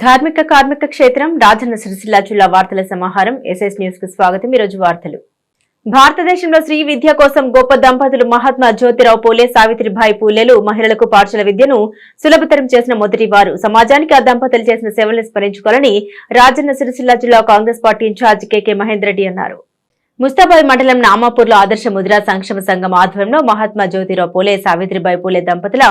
ధార్మిక కార్మిక క్షేత్రం రాజన్న సిరిసిల్ల జిల్లా వార్తల సమాహారం ఎస్ఎస్ న్యూస్ కు స్వాగతం। ఈరోజు వార్తలు। భారతదేశంలో స్త్రీ విద్య కోసం గొప్ప దంపతులు మహాత్మా జ్యోతిరావు పూలే, సావిత్రిబాయి పూలేలు మహిళలకు పాఠశాల విద్యను సులభతరం చేసిన మొదటి వారు। సమాజానికి ఆ దంపతులు చేసిన సేవలను స్మరించుకోవాలని రాజన్న సిరిసిల్ల జిల్లా Congress party incharge K Mahender Reddy అన్నారు। ముస్తాబాద్ మండలం నామాపూర్లో ఆదర్శ ముద్రా సంక్షేమ సంఘం ఆధ్వర్యంలో మహాత్మా జ్యోతిరావు పూలే, సావిత్రిబాయి పూలే దంపతుల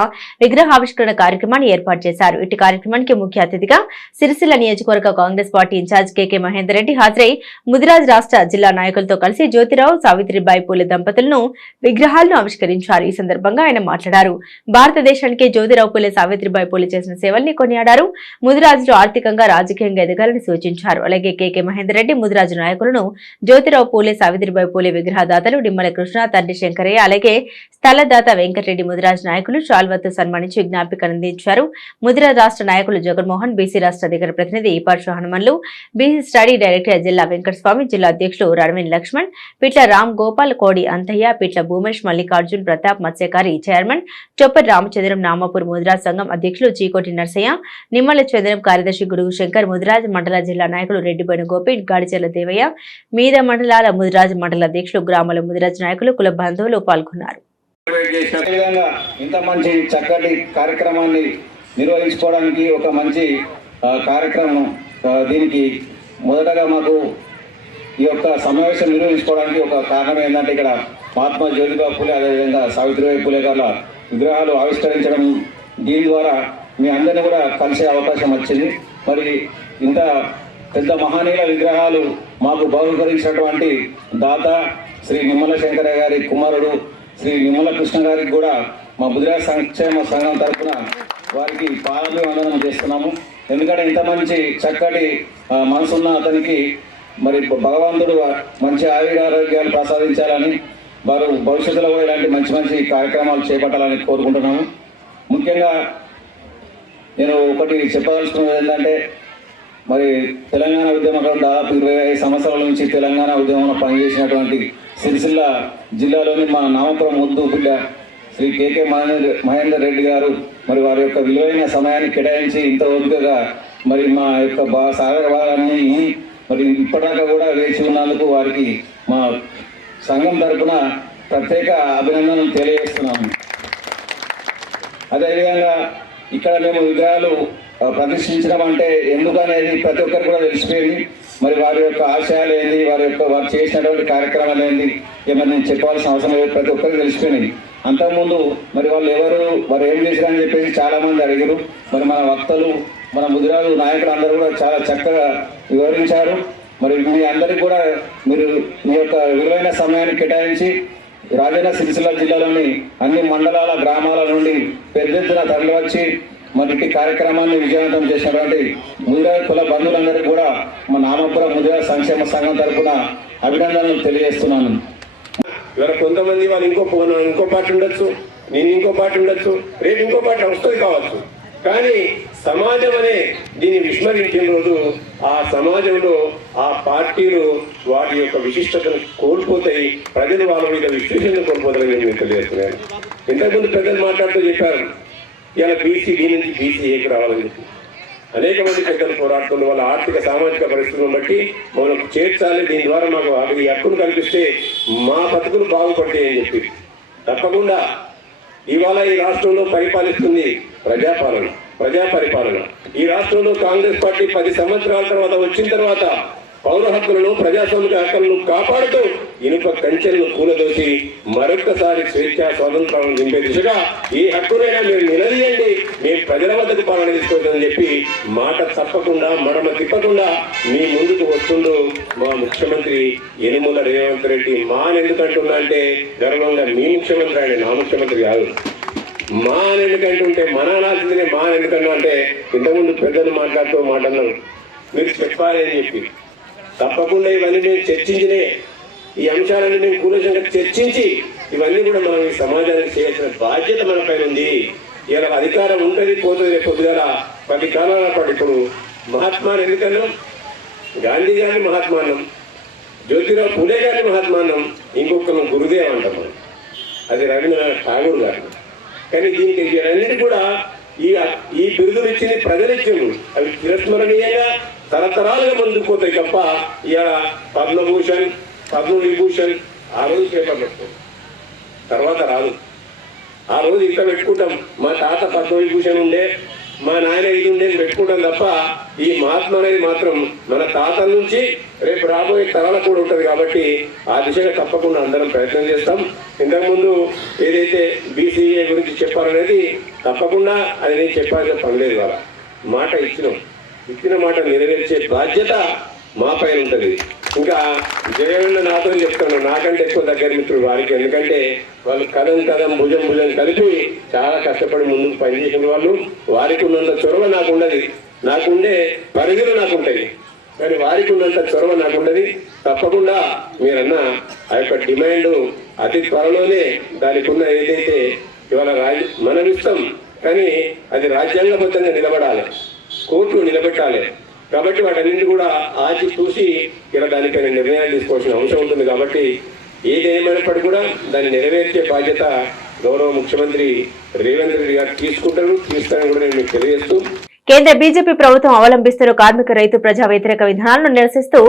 విగ్రహావిష్కరణ కార్యక్రమాన్ని ఏర్పాటు చేశారు। ఇటు కార్యక్రమానికి ముఖ్య అతిథిగా సిరిసిల్ల నియోజకవర్గ Congress party incharge K Mahender Reddy హాజరై ముదిరాజ్ రాష్ట్ర జిల్లా నాయకులతో కలిసి జ్యోతిరావు, సావిత్రిబాయి పూలే దంపతులను విగ్రహాలను ఆవిష్కరించారు। ఈ సందర్భంగా ఆయన మాట్లాడారు। భారతదేశానికి జ్యోతిరావు పూలే, సావిత్రిబాయి పూలే చేసిన సేవల్ని కొనియాడారు। ముదిరాజులు ఆర్థికంగా, రాజకీయంగా ఎదగాలని సూచించారు। అలాగే కె మహేందర్ రెడ్డి ముదిరాజు నాయకులను జ్యోతిరావు పూలే, సావిత్రిబాయి పూలే విగ్రహదాతలు నిమ్మల కృష్ణ, తండ్రి శంకరయ్య, అలాగే స్థలదాత వెంకటరెడ్డి ముదిరాజ్ నాయకులు శాల్వతో సన్మానించి జ్ఞాపికను అందించారు। ముదిరాజ్ రాష్ట్ర నాయకులు జగన్మోహన్, బీసీ రాష్ట్ర అధికార ప్రతినిధి పరశు హనుమన్లు, బీసీ స్టడీ డైరెక్టర్ జిల్లా వెంకటస్వామి, జిల్లా అధ్యక్షులు రడవిన్ లక్ష్మణ్, పిట్ల రామ్ గోపాల్, కోడి అంతయ్య, పిట్ల భూమేష్, మల్లికార్జున్ ప్రతాప్, మత్స్యకారి చైర్మన్ చొప్పరి రామచంద్రం, నామాపూర్ ముదిరాజ్ సంఘం అధ్యక్షులు చీకోటి నర్సయ్య, నిమ్మల చంద్రం కార్యదర్శి గుడుగు శంకర్, ముదిరాజ్ మండల జిల్లా నాయకులు రెడ్డిబోయిన గోపి, గాడిచెర్ల దేవయ్య, మీద మండలాల ముదిరాజ్ మండల అధ్యక్షులు, గ్రామాల ముదిరాజ్ నాయకులు, కుల బంధువులు పాల్గొన్నారు। ఇంత మంచి చక్కటి కార్యక్రమాన్ని నిర్వహించుకోవడానికి ఒక మంచి కార్యక్రమం, దీనికి మొదటగా మాకు ఈ యొక్క సమావేశం నిర్వహించుకోవడానికి ఒక కారణం ఏంటంటే ఇక్కడ మహాత్మా జ్యోతిరావు పూలే, అదేవిధంగా సావిత్రిబాయి పూలే గారి విగ్రహాలు ఆవిష్కరించడం, దీని ద్వారా మీ అందరినీ కూడా కలిసే అవకాశం వచ్చింది। మరి ఇంత పెద్ద మహనీయుల విగ్రహాలు మాకు బహుకరించినటువంటి దాత శ్రీ నిమ్మల శంకరయ్య గారి కుమారుడు శ్రీ నిమ్మల కృష్ణ గారికి కూడా మా ముదిరాజ్ సంక్షేమ సంఘం తరఫున వారికి పాదాభివందనం చేస్తున్నాము। ఎందుకంటే ఇంత మంచి చక్కటి మనసున్న అతనికి మరి భగవంతుడు మంచి ఆరోగ్యాలు ప్రసాదించాలని, వారు భవిష్యత్తులో కూడా ఇలాంటి మంచి మంచి కార్యక్రమాలు చేపట్టాలని కోరుకుంటున్నాము। ముఖ్యంగా నేను ఒకటి చెప్పదలుచుకున్నది ఏంటంటే, మరి తెలంగాణ ఉద్యమకాలం దాదాపు 25 సంవత్సరాల నుంచి తెలంగాణ ఉద్యమంలో పనిచేసినటువంటి సిరిసిల్ల జిల్లాలోని మా నామపురం ముద్దు బిడ్డ శ్రీ కె మహేందర్ రెడ్డి గారు మరి వారి యొక్క విలువైన సమయాన్ని కేటాయించి ఇంత ఓపికగా మరి మా యొక్క సాగరవాదాన్ని మరి ఇప్పటిదాకా కూడా వేచి ఉన్నందుకు వారికి మా సంఘం తరఫున ప్రత్యేక అభినందనలు తెలియజేస్తున్నాము। అదేవిధంగా ఇక్కడ మేము విగ్రహాలు ప్రదర్శించడం అంటే ఎందుకనేది ప్రతి ఒక్కరు కూడా తెలిసిపోయింది। మరి వారి యొక్క ఆశయాలు ఏంది, వారు చేసినటువంటి కార్యక్రమాలు ఏంది, ఏమన్నా నేను చెప్పాల్సిన అవసరం లేదు, ప్రతి ఒక్కరికి తెలిసిపోయినాయి। అంతకుముందు మరి వారు ఏం చేశారని చెప్పేసి చాలామంది అడిగారు। మరి మన వక్తలు, మన ముదిరాజు నాయకులు అందరూ కూడా చాలా చక్కగా వివరించారు। మరి మీ అందరికీ కూడా మీరు మీ యొక్క విలువైన సమయాన్ని కేటాయించి రాజన్న సిరిసిల్ల జిల్లాలోని అన్ని మండలాల, గ్రామాల నుండి పెద్ద ఎత్తున తరలివచ్చి మరి ఈ కార్యక్రమాన్ని విజయవంతం చేసినటువంటి ముదిరాజ్ కుల బంధువులందరికీ కూడా మా నామపురం ముదిరాజ్ సంక్షేమ సంఘం తరఫున అభినందనలు తెలియజేస్తున్నాను। ఇవాళ కొంతమంది వాళ్ళు ఇంకో పార్టీ ఉండొచ్చు, నేను ఇంకో పార్టీ ఉండొచ్చు, రేపు ఇంకో పార్టీ వస్తుంది కావచ్చు, కానీ సమాజం అనే దీన్ని విస్మరించిన రోజు ఆ సమాజంలో ఆ పార్టీలు వాటి యొక్క విశిష్టతను కోల్పోతాయి, ప్రజలు వాళ్ళ మీద విశ్లేషణ కోల్పోతారని నేను తెలియజేస్తున్నాను। ఇంతకుముందు పెద్దలు మాట్లాడుతూ చెప్పారు, ఇలా బీసీ బీ నుంచి బీసీ ఏకి రావాలని చెప్పి అనేక మంది పెద్దలు పోరాడుతున్న వాళ్ళ ఆర్థిక సామాజిక పరిస్థితులను బట్టి మనం చేర్చాలి, దీని ద్వారా మాకు ఈ హక్కును కల్పిస్తే మా బతుకులు బాగుపడతాయి అని చెప్పి తప్పకుండా ఇవాళ ఈ రాష్ట్రంలో పరిపాలిస్తుంది ప్రజా పరిపాలన। ఈ రాష్ట్రంలో కాంగ్రెస్ పార్టీ 10 సంవత్సరాల తర్వాత వచ్చిన తర్వాత పౌర హక్కులను, ప్రజాస్వామిక హక్కులను కాపాడుతూ ఇనుప కంచెలను కూలదోసి మరొక్కసారి స్వేచ్ఛా స్వాతంత్రాలను నింపే దిశగా ఈ హక్కునైనా మీరు నిలదీయండి, మీరు ప్రజల వద్దకు పాలన తీసుకోవద్దని చెప్పి మాట తప్పకుండా, మడమ తిప్పకుండా మీ ముందుకు వస్తుందో మా ముఖ్యమంత్రి యనుమల రేవంత్ రెడ్డి। మా ఎందుకంటున్నా అంటే గర్వంగా మీ ముఖ్యమంత్రి, ఆయన నా ముఖ్యమంత్రి కాదు। మా ఎందుకంటుంటే మన అనాల్సిందే, మా ఎందుకన్నా అంటే ఇంతకుముందు పెద్దలు మాట్లాడుతూ మీరు చెప్పాలి అని చెప్పి తప్పకుండా ఇవన్నీ మేము చర్చించినే, ఈ అంశాలన్నీ మేము కూలంకషంగా చర్చించి ఇవన్నీ కూడా మనం ఈ సమాజానికి చేయాల్సిన బాధ్యత మన పైన ఉంది। ఇలా అధికారం ఉంటుంది, పోతుంది, రేపు పొద్దుగల 10 కాలాల పాటు ఇప్పుడు మహాత్మాను ఎందుకన్నాం, గాంధీ గారిని మహాత్మానం, జ్యోతిరావు పూలే గారిని మహాత్మానం, ఇంకొకరు గురుదేవ్ అంటాం మనం, అది రవీంద్రనాథ్ ఠాగూర్ గారు। కానీ దీనికి అన్నిటి కూడా ఈ ఈ బిరుదులు ఇచ్చింది ప్రజలు ఇచ్చింది, అవి చిరస్మరణీయంగా తరతరాలుగా ముందుకు పోతాయి తప్ప ఇవాళ పద్మభూషణ్ పద్మవిభూషణ్ ఆ రోజు పేపర్లు వస్తాయి, తర్వాత రాదు. ఆ రోజు ఇంత పెట్టుకుంటాం, మా తాత పద్మవిభూషణ్ ఉండే, మా నాయన ఇది ఉండేది పెట్టుకుంటాం తప్ప ఈ మహాత్మ అనేది మాత్రం మన తాతల నుంచి రేపు రాబోయే తరాలకు కూడా ఉంటుంది. కాబట్టి ఆ దిశగా తప్పకుండా అందరం ప్రయత్నం చేస్తాం. ఇంతకుముందు ఏదైతే బీసీఏ గురించి చెప్పాలనేది తప్పకుండా అది నేను చెప్పాల్సిన పని లేదు. వాళ్ళ మాట ఇచ్చిన మాట నెరవేర్చే బాధ్యత మా పైన ఉంటుంది. ఇంకా జగన్ నాతో చెప్తాను, నాకంటే ఎక్కువ దగ్గర మిత్రులు వారికి, ఎందుకంటే వాళ్ళు కదం భుజం కలిపి చాలా కష్టపడి ముందుకు పనిచేసిన వాళ్ళు. వారికి ఉన్నంత చొరవ నాకు ఉండదు, నాకుండే పరిధులు నాకు ఉంటాయి, కానీ వారికి ఉన్నంత చొరవ నాకు ఉండదు. తప్పకుండా మీరన్న ఆ యొక్క డిమాండ్ అతి త్వరలోనే దానికి ఉన్న ఏదైతే ఇవాళ మనం ఇస్తాం, కానీ అది రాజ్యాంగబద్ధంగా నిలబడాలి, కోర్టులు నిలబెట్టాలి. కాబట్టి వాటన్నింటి కూడా ఆచి చూసి ఇలా దానిపైన నిర్ణయాలు తీసుకోవాల్సిన అవసరం ఉంటుంది. కాబట్టి ఏదేమైనప్పటికీ కూడా దాన్ని నెరవేర్చే బాధ్యత గౌరవ ముఖ్యమంత్రి రేవంత్ రెడ్డి గారు తీస్తారని కూడా నేను మీకు తెలియజేస్తూ, కేంద్ర బీజేపీ ప్రభుత్వం అవలంబిస్తున్న కార్మిక రైతు ప్రజా వ్యతిరేక విధానాలను నిరసిస్తూ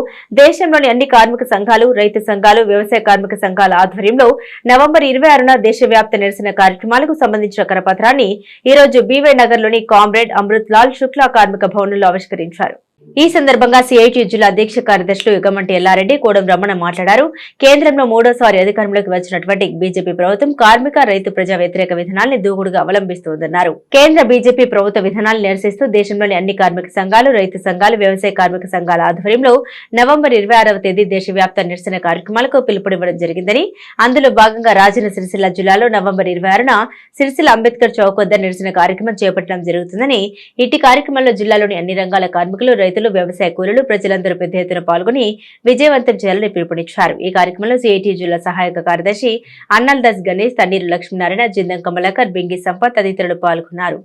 దేశంలోని అన్ని కార్మిక సంఘాలు, రైతు సంఘాలు, వ్యవసాయ కార్మిక సంఘాల ఆధ్వర్యంలో నవంబర్ 26న దేశవ్యాప్త నిరసన కార్యక్రమాలకు సంబంధించిన కరపత్రాన్ని ఈ రోజు బీవై నగర్ లోని కామ్రేడ్ అమృత్ లాల్ శుక్లా కార్మిక భవనంలో ఆవిష్కరించారు. ఈ సందర్భంగా సిఐటి జిల్లా అధ్యక్ష కార్యదర్శులు యుగమంటి ఎల్లారెడ్డి, కోడం రమణ మాట్లాడారు. కేంద్రంలో మూడోసారి అధికారంలోకి వచ్చినటువంటి బీజేపీ ప్రభుత్వం కార్మిక రైతు ప్రజా వ్యతిరేక విధానాన్ని దూకుడుగా అవలంబిస్తోందన్నారు. కేంద్ర బీజేపీ ప్రభుత్వ విధానాలను నిరసిస్తూ దేశంలోని అన్ని కార్మిక సంఘాలు, రైతు సంఘాలు, వ్యవసాయ కార్మిక సంఘాల ఆధ్వర్యంలో నవంబర్ 26వ తేదీ దేశవ్యాప్త నిరసన కార్యక్రమాలకు పిలుపునివ్వడం జరిగిందని, అందులో భాగంగా రాజన్న సిరిసిల్ల జిల్లాలో నవంబర్ 26న సిరిసిల్ల అంబేద్కర్ చౌక్ వద్ద నిరసన కార్యక్రమం చేపట్టడం జరుగుతుందని, ఇట్టి కార్యక్రమంలో జిల్లాలోని అన్ని రంగాల కార్మికులు, రైతులు, వ్యవసాయ కూలీలు, ప్రజలందరూ పెద్ద ఎత్తున పాల్గొని విజయవంతం చేయాలని పిలుపునిచ్చారు. ఈ కార్యక్రమంలో సిఐటి జిల్లా సహాయక కార్యదర్శి అన్నల్ దాస్ గణేష్, తన్నీరు లక్ష్మీనారాయణ, జిందం కమలాకర్, బింగి సంపత్ తదితరులు పాల్గొన్నారు.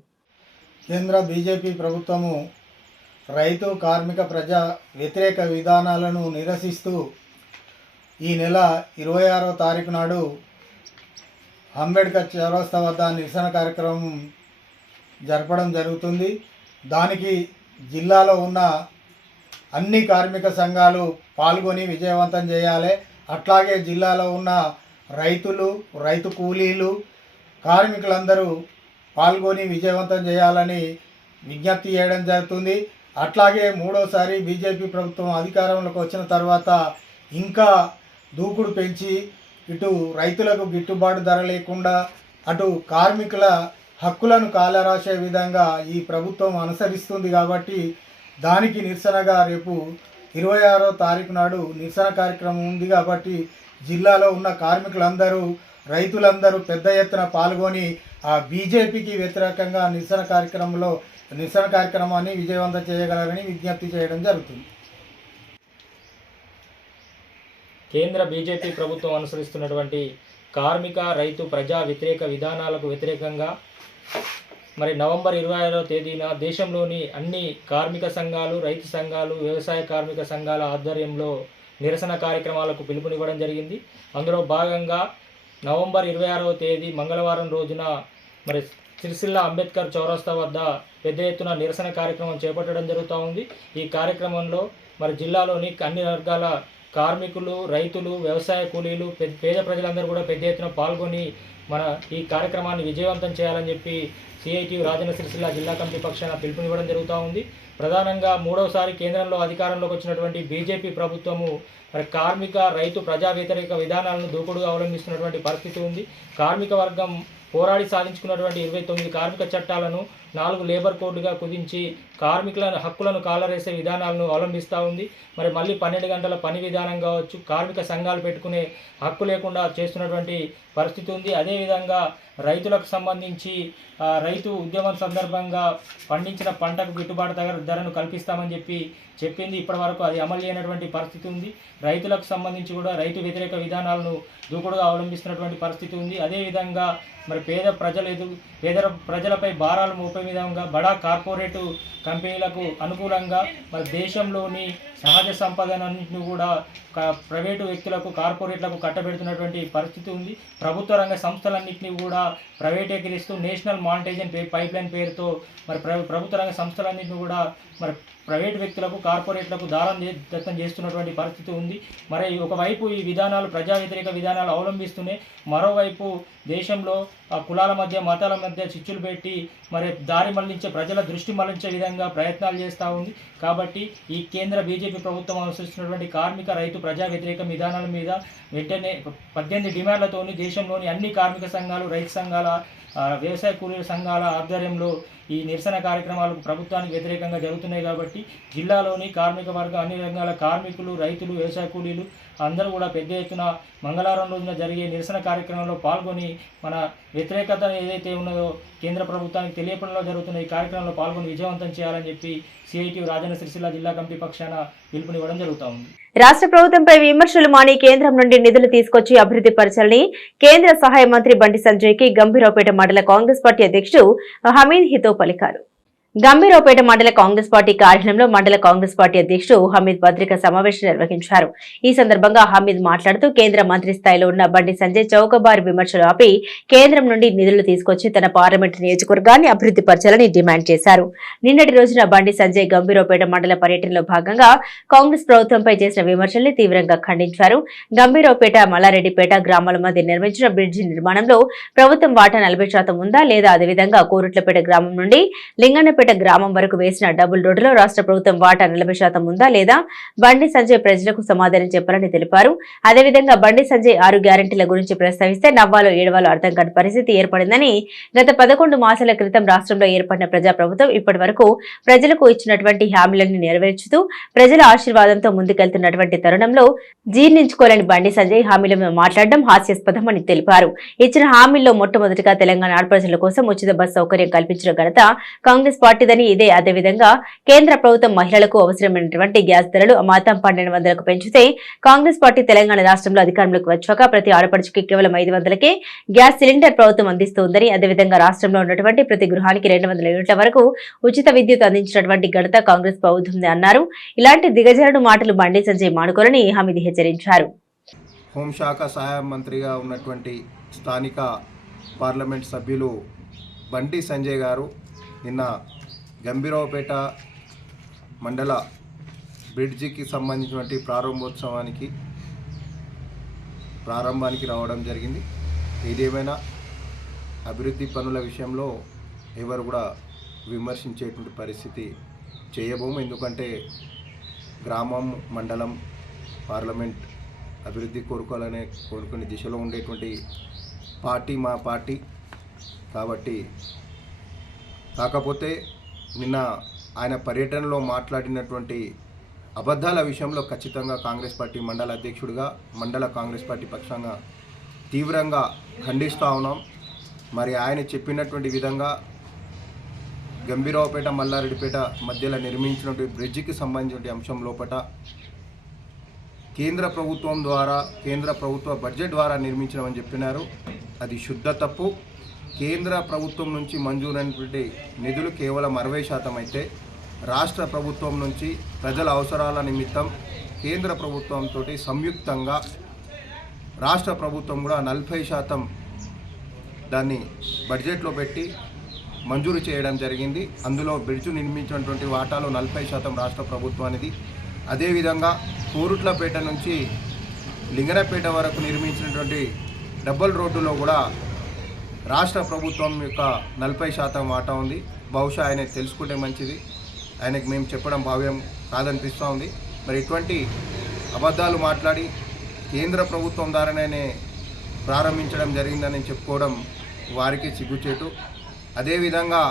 కేంద్ర బీజేపీ ప్రభుత్వము రైతు కార్మిక ప్రజా వ్యతిరేక విధానాలను నిరసిస్తూ ఈ నెల 26వ తారీఖు నాడు అంబేద్కర్ చౌరస్తా వద్ద నిరసన కార్యక్రమం జరపడం జరుగుతుంది. దానికి జిల్లాలో ఉన్న అన్ని కార్మిక సంఘాలు పాల్గొని విజయవంతం చేయాలి. అట్లాగే జిల్లాలో ఉన్న రైతులు, రైతు కూలీలు, కార్మికులందరూ పాల్గొని విజయవంతం చేయాలని విజ్ఞప్తి చేయడం జరుగుతుంది. అట్లాగే మూడోసారి బీజేపీ ప్రభుత్వం అధికారంలోకి వచ్చిన తర్వాత ఇంకా దూకుడు పెంచి ఇటు రైతులకు గిట్టుబాటు ధర లేకుండా అటు కార్మికుల హక్కులను కాలరాసే విధంగా ఈ ప్రభుత్వం అనుసరిస్తుంది. కాబట్టి దానికి నిరసనగా రేపు 26వ తారీఖు నాడు నిరసన కార్యక్రమం ఉంది. కాబట్టి జిల్లాలో ఉన్న కార్మికులందరూ, రైతులందరూ పెద్ద ఎత్తున పాల్గొని ఆ బీజేపీకి వ్యతిరేకంగా నిరసన కార్యక్రమాన్ని విజయవంతం చేయగలరని విజ్ఞప్తి చేయడం జరుగుతుంది. కేంద్ర బీజేపీ ప్రభుత్వం అనుసరిస్తున్నటువంటి కార్మిక రైతు ప్రజా వ్యతిరేక విధానాలకు వ్యతిరేకంగా మరి నవంబర్ 26వ తేదీన దేశంలోని అన్ని కార్మిక సంఘాలు, రైతు సంఘాలు, వ్యవసాయ కార్మిక సంఘాల ఆధ్వర్యంలో నిరసన కార్యక్రమాలకు పిలుపునివ్వడం జరిగింది. అందులో భాగంగా నవంబర్ 26వ తేదీ మంగళవారం రోజున మరి సిరిసిల్ల అంబేద్కర్ చౌరస్తా వద్ద పెద్ద ఎత్తున నిరసన కార్యక్రమం చేపట్టడం జరుగుతూ ఉంది. ఈ కార్యక్రమంలో మరి జిల్లాలోని అన్ని వర్గాల కార్మికులు, రైతులు, వ్యవసాయ కూలీలు, పేద ప్రజలందరూ కూడా పెద్ద ఎత్తున పాల్గొని మన ఈ కార్యక్రమాన్ని విజయవంతం చేయాలని చెప్పి సిఐటి రాజన్న సిరిసిల్ల జిల్లా కమిటీ పక్షాన పిలుపునివ్వడం జరుగుతూ ఉంది. ప్రధానంగా మూడవసారి కేంద్రంలో అధికారంలోకి వచ్చినటువంటి బీజేపీ ప్రభుత్వము మరి కార్మిక రైతు ప్రజా వ్యతిరేక విధానాలను దూకుడుగా అవలంబిస్తున్నటువంటి పరిస్థితి ఉంది. కార్మిక వర్గం పోరాడి సాధించుకున్నటువంటి 29 కార్మిక చట్టాలను 4 లేబర్ కోడ్లుగా కుదించి కార్మికుల హక్కులను కాలరేసే విధానాలను అవలంబిస్తూ ఉంది. మరి మళ్ళీ 12 గంటల పని విధానం కావచ్చు, కార్మిక సంఘాలు పెట్టుకునే హక్కు లేకుండా చేస్తున్నటువంటి పరిస్థితి ఉంది. అదేవిధంగా రైతులకు సంబంధించి రైతు ఉద్యమం సందర్భంగా పండించిన పంటకు గిట్టుబాటు ధరను కల్పిస్తామని చెప్పింది. ఇప్పటి వరకు అది అమలు చేయనటువంటి పరిస్థితి ఉంది. రైతులకు సంబంధించి కూడా రైతు వ్యతిరేక విధానాలను దూకుడుగా అవలంబిస్తున్నటువంటి పరిస్థితి ఉంది. అదేవిధంగా మరి పేద ప్రజలపై భారాలు మోపే విధంగా బడా కార్పొరేటు కంపెనీలకు అనుకూలంగా మరి దేశంలోని సహజ సంపదనన్నింటినీ కూడా ప్రైవేటు వ్యక్తులకు కార్పొరేట్లకు కట్టబెడుతున్నటువంటి పరిస్థితి ఉంది. ప్రభుత్వ రంగ సంస్థలన్నింటినీ కూడా ప్రైవేటీకరిస్తూ నేషనల్ మానిటైజేషన్ పైప్ లైన్ పేరుతో మరి ప్రభుత్వ రంగ సంస్థలన్నింటినీ కూడా మరి ప్రైవేటు వ్యక్తులకు కార్పొరేట్లకు దత్తం చేస్తున్నటువంటి పరిస్థితి ఉంది. మరి ఒకవైపు ఈ విధానాలు ప్రజా వ్యతిరేక విధానాలు అవలంబిస్తూనే మరోవైపు దేశంలో కులాల మధ్య మతాల మధ్య చిచ్చులు పెట్టి మరి దారి మళ్లించే ప్రజల దృష్టి మళ్లించే విధంగా ప్రయత్నాలు చేస్తూ ఉంది. కాబట్టి ఈ కేంద్ర బీజేపీ ప్రభుత్వం అనుసరిస్తున్నటువంటి కార్మిక రైతు ప్రజా వ్యతిరేక విధానాల మీద వెంటనే 18 డిమాండ్లతోని దేశంలోని అన్ని కార్మిక సంఘాలు, రైతు సంఘాల, వ్యవసాయ కూలీల సంఘాల ఆధ్వర్యంలో ఈ నిరసన కార్యక్రమాలు ప్రభుత్వానికి వ్యతిరేకంగా జరుగుతున్నాయి. కాబట్టి జిల్లాలోని కార్మిక వర్గం, అన్ని రంగాల కార్మికులు, రైతులు, వ్యవసాయ కూలీలు అందరూ కూడా పెద్ద ఎత్తున మంగళవారం రోజున జరిగే నిరసన కార్యక్రమంలో పాల్గొని మన వ్యతిరేకత ఏదైతే ఉన్నదో కేంద్ర ప్రభుత్వానికి తెలియపడంలో జరుగుతున్న ఈ కార్యక్రమంలో పాల్గొని విజయవంతం చేయాలని చెప్పి సిఐటియు రాజన్న సిరిసిల్ల జిల్లా కమిటీ పక్షాన పిలుపునివ్వడం జరుగుతూ ఉంది. రాష్ట్ర ప్రభుత్వంపై విమర్శలు మాని కేంద్రం నుండి నిధులు తీసుకొచ్చి అభివృద్ధి పరచాలని కేంద్ర సహాయ మంత్రి బండి సంజయ్కి గంభీరావుపేట మండల కాంగ్రెస్ పార్టీ అధ్యక్షుడు హమీద్ హితో పలికారు. గంభీరావుపేట మండల కాంగ్రెస్ పార్టీ కార్యాలయంలో మండల కాంగ్రెస్ పార్టీ అధ్యక్షుడు హమీద్ పత్రికా సమావేశం నిర్వహించారు. ఈ సందర్భంగా హమీద్ మాట్లాడుతూ కేంద్ర మంత్రి స్థాయిలో ఉన్న బండి సంజయ్ చౌకబారు విమర్శలు ఆపి కేంద్రం నుండి నిధులు తీసుకొచ్చి తన పార్లమెంటు నియోజకవర్గాన్ని అభివృద్ధి పరచాలని డిమాండ్ చేశారు. నిన్నటి రోజున బండి సంజయ్ గంభీరావుపేట మండల పర్యటనలో భాగంగా కాంగ్రెస్ ప్రభుత్వంపై చేసిన విమర్శల్ని తీవ్రంగా ఖండించారు. గంభీరావుపేట, మల్లారెడ్డిపేట గ్రామాల మధ్య నిర్మించిన బ్రిడ్జి నిర్మాణంలో ప్రభుత్వం వాటా 40% ఉందా లేదా, అదేవిధంగా కోరుట్లపేట గ్రామం నుండి లింగన్నపేట గ్రామం వరకు వేసిన డబుల్ రోడ్డులో రాష్ట్ర ప్రభుత్వం వాటా 40% ఉందా లేదా, బండి సంజయ్ ప్రజలకు సమాధానం చెప్పాలని తెలిపారు. అదేవిధంగా బండి సంజయ్ 6 గ్యారెంటీల గురించి ప్రస్తావిస్తే నవ్వాలో ఏడవాలో అర్థం కాని పరిస్థితి ఏర్పడిందని, గత 11 మాసాల క్రితం రాష్ట్రంలో ఏర్పడిన ప్రజాప్రభుత్వం ఇప్పటి వరకు ప్రజలకు ఇచ్చినటువంటి హామీలను నెరవేర్చుతూ ప్రజల ఆశీర్వాదంతో ముందుకెళ్తున్నటువంటి తరుణంలో జీర్ణించుకోలేని బండి సంజయ్ హామీల మీద మాట్లాడడం హాస్యాస్పదమని తెలిపారు. ఇచ్చిన హామీల్లో మొట్టమొదటిగా తెలంగాణ ఆడపడుచుల కోసం ఉచిత బస్ సౌకర్యం కల్పించిన ఘనత కాంగ్రెస్ పార్టీదని, ఇదే అదేవిధంగా కేంద్ర ప్రభుత్వం మహిళలకు అవసరమైనటువంటి గ్యాస్ ధరలు మాత్రం 1200కు పెంచితే కాంగ్రెస్ పార్టీ తెలంగాణ రాష్ట్రంలో అధికారంలోకి వచ్చాక ప్రతి ఆడపడుచుకి కేవలం 500కే గ్యాస్ సిలిండర్ ప్రభుత్వం అందిస్తోందని, అదేవిధంగా రాష్ట్రంలో ఉన్నటువంటి ప్రతి గృహానికి 200 యూనిట్ల వరకు ఉచిత విద్యుత్ అందించినటువంటి ఘనత కాంగ్రెస్ ప్రభుత్వం అన్నారు. ఇలాంటి దిగజారుడు మాటలు బండి సంజయ్ మానుకోరని హమీద్ హెచ్చరించారు. హోంశాఖ సహాయ మంత్రిగా ఉన్నటువంటి స్థానిక పార్లమెంట్ సభ్యులు బండి సంజయ్ గారు నిన్న గంభీరావుపేట మండల బ్రిడ్జికి సంబంధించినటువంటి ప్రారంభానికి రావడం జరిగింది. ఏదేమైనా అభివృద్ధి పనుల విషయంలో ఎవరు కూడా విమర్శించేటువంటి పరిస్థితి చేయబోము. ఎందుకంటే గ్రామం, మండలం, పార్లమెంట్ అభివృద్ధి కోరుకునే దిశలో ఉండేటువంటి పార్టీ మా పార్టీ. కాబట్టి కాకపోతే నిన్న ఆయన పర్యటనలో మాట్లాడినటువంటి అబద్ధాల విషయంలో ఖచ్చితంగా కాంగ్రెస్ పార్టీ మండల అధ్యక్షుడిగా మండల కాంగ్రెస్ పార్టీ పక్షంగా తీవ్రంగా ఖండిస్తూ ఉన్నాం. మరి ఆయన చెప్పినటువంటి విధంగా గంభీరావుపేట, మల్లారెడ్డిపేట మధ్యలో నిర్మించినటువంటి బ్రిడ్జికి సంబంధించిన అంశం లోపల కేంద్ర ప్రభుత్వం ద్వారా, కేంద్ర ప్రభుత్వ బడ్జెట్ ద్వారా నిర్మించమని చెప్పినారు. అది శుద్ధ తప్పు. కేంద్ర ప్రభుత్వం నుంచి మంజూరైనటువంటి నిధులు కేవలం 60% అయితే రాష్ట్ర ప్రభుత్వం నుంచి ప్రజల అవసరాల నిమిత్తం కేంద్ర ప్రభుత్వంతో సంయుక్తంగా రాష్ట్ర ప్రభుత్వం కూడా 40% దాన్ని బడ్జెట్లో పెట్టి మంజూరు చేయడం జరిగింది. అందులో బ్రిడ్జ్ నిర్మించినటువంటి వాటాలో 40% రాష్ట్ర ప్రభుత్వానిది. అదేవిధంగా కోరుట్లపేట నుంచి లింగనపేట వరకు నిర్మించినటువంటి డబుల్ రోడ్డులో కూడా రాష్ట్ర ప్రభుత్వం యొక్క 40% వాటా ఉంది. బహుశా ఆయన తెలుసుకుంటే మంచిది. ఆయనకు మేము చెప్పడం భావ్యం కాదనిపిస్తూ ఉంది. మరి ఇటువంటి అబద్ధాలు మాట్లాడి కేంద్ర ప్రభుత్వం ద్వారానే ప్రారంభించడం జరిగిందని చెప్పుకోవడం వారికి సిగ్గుచేటు. అదేవిధంగా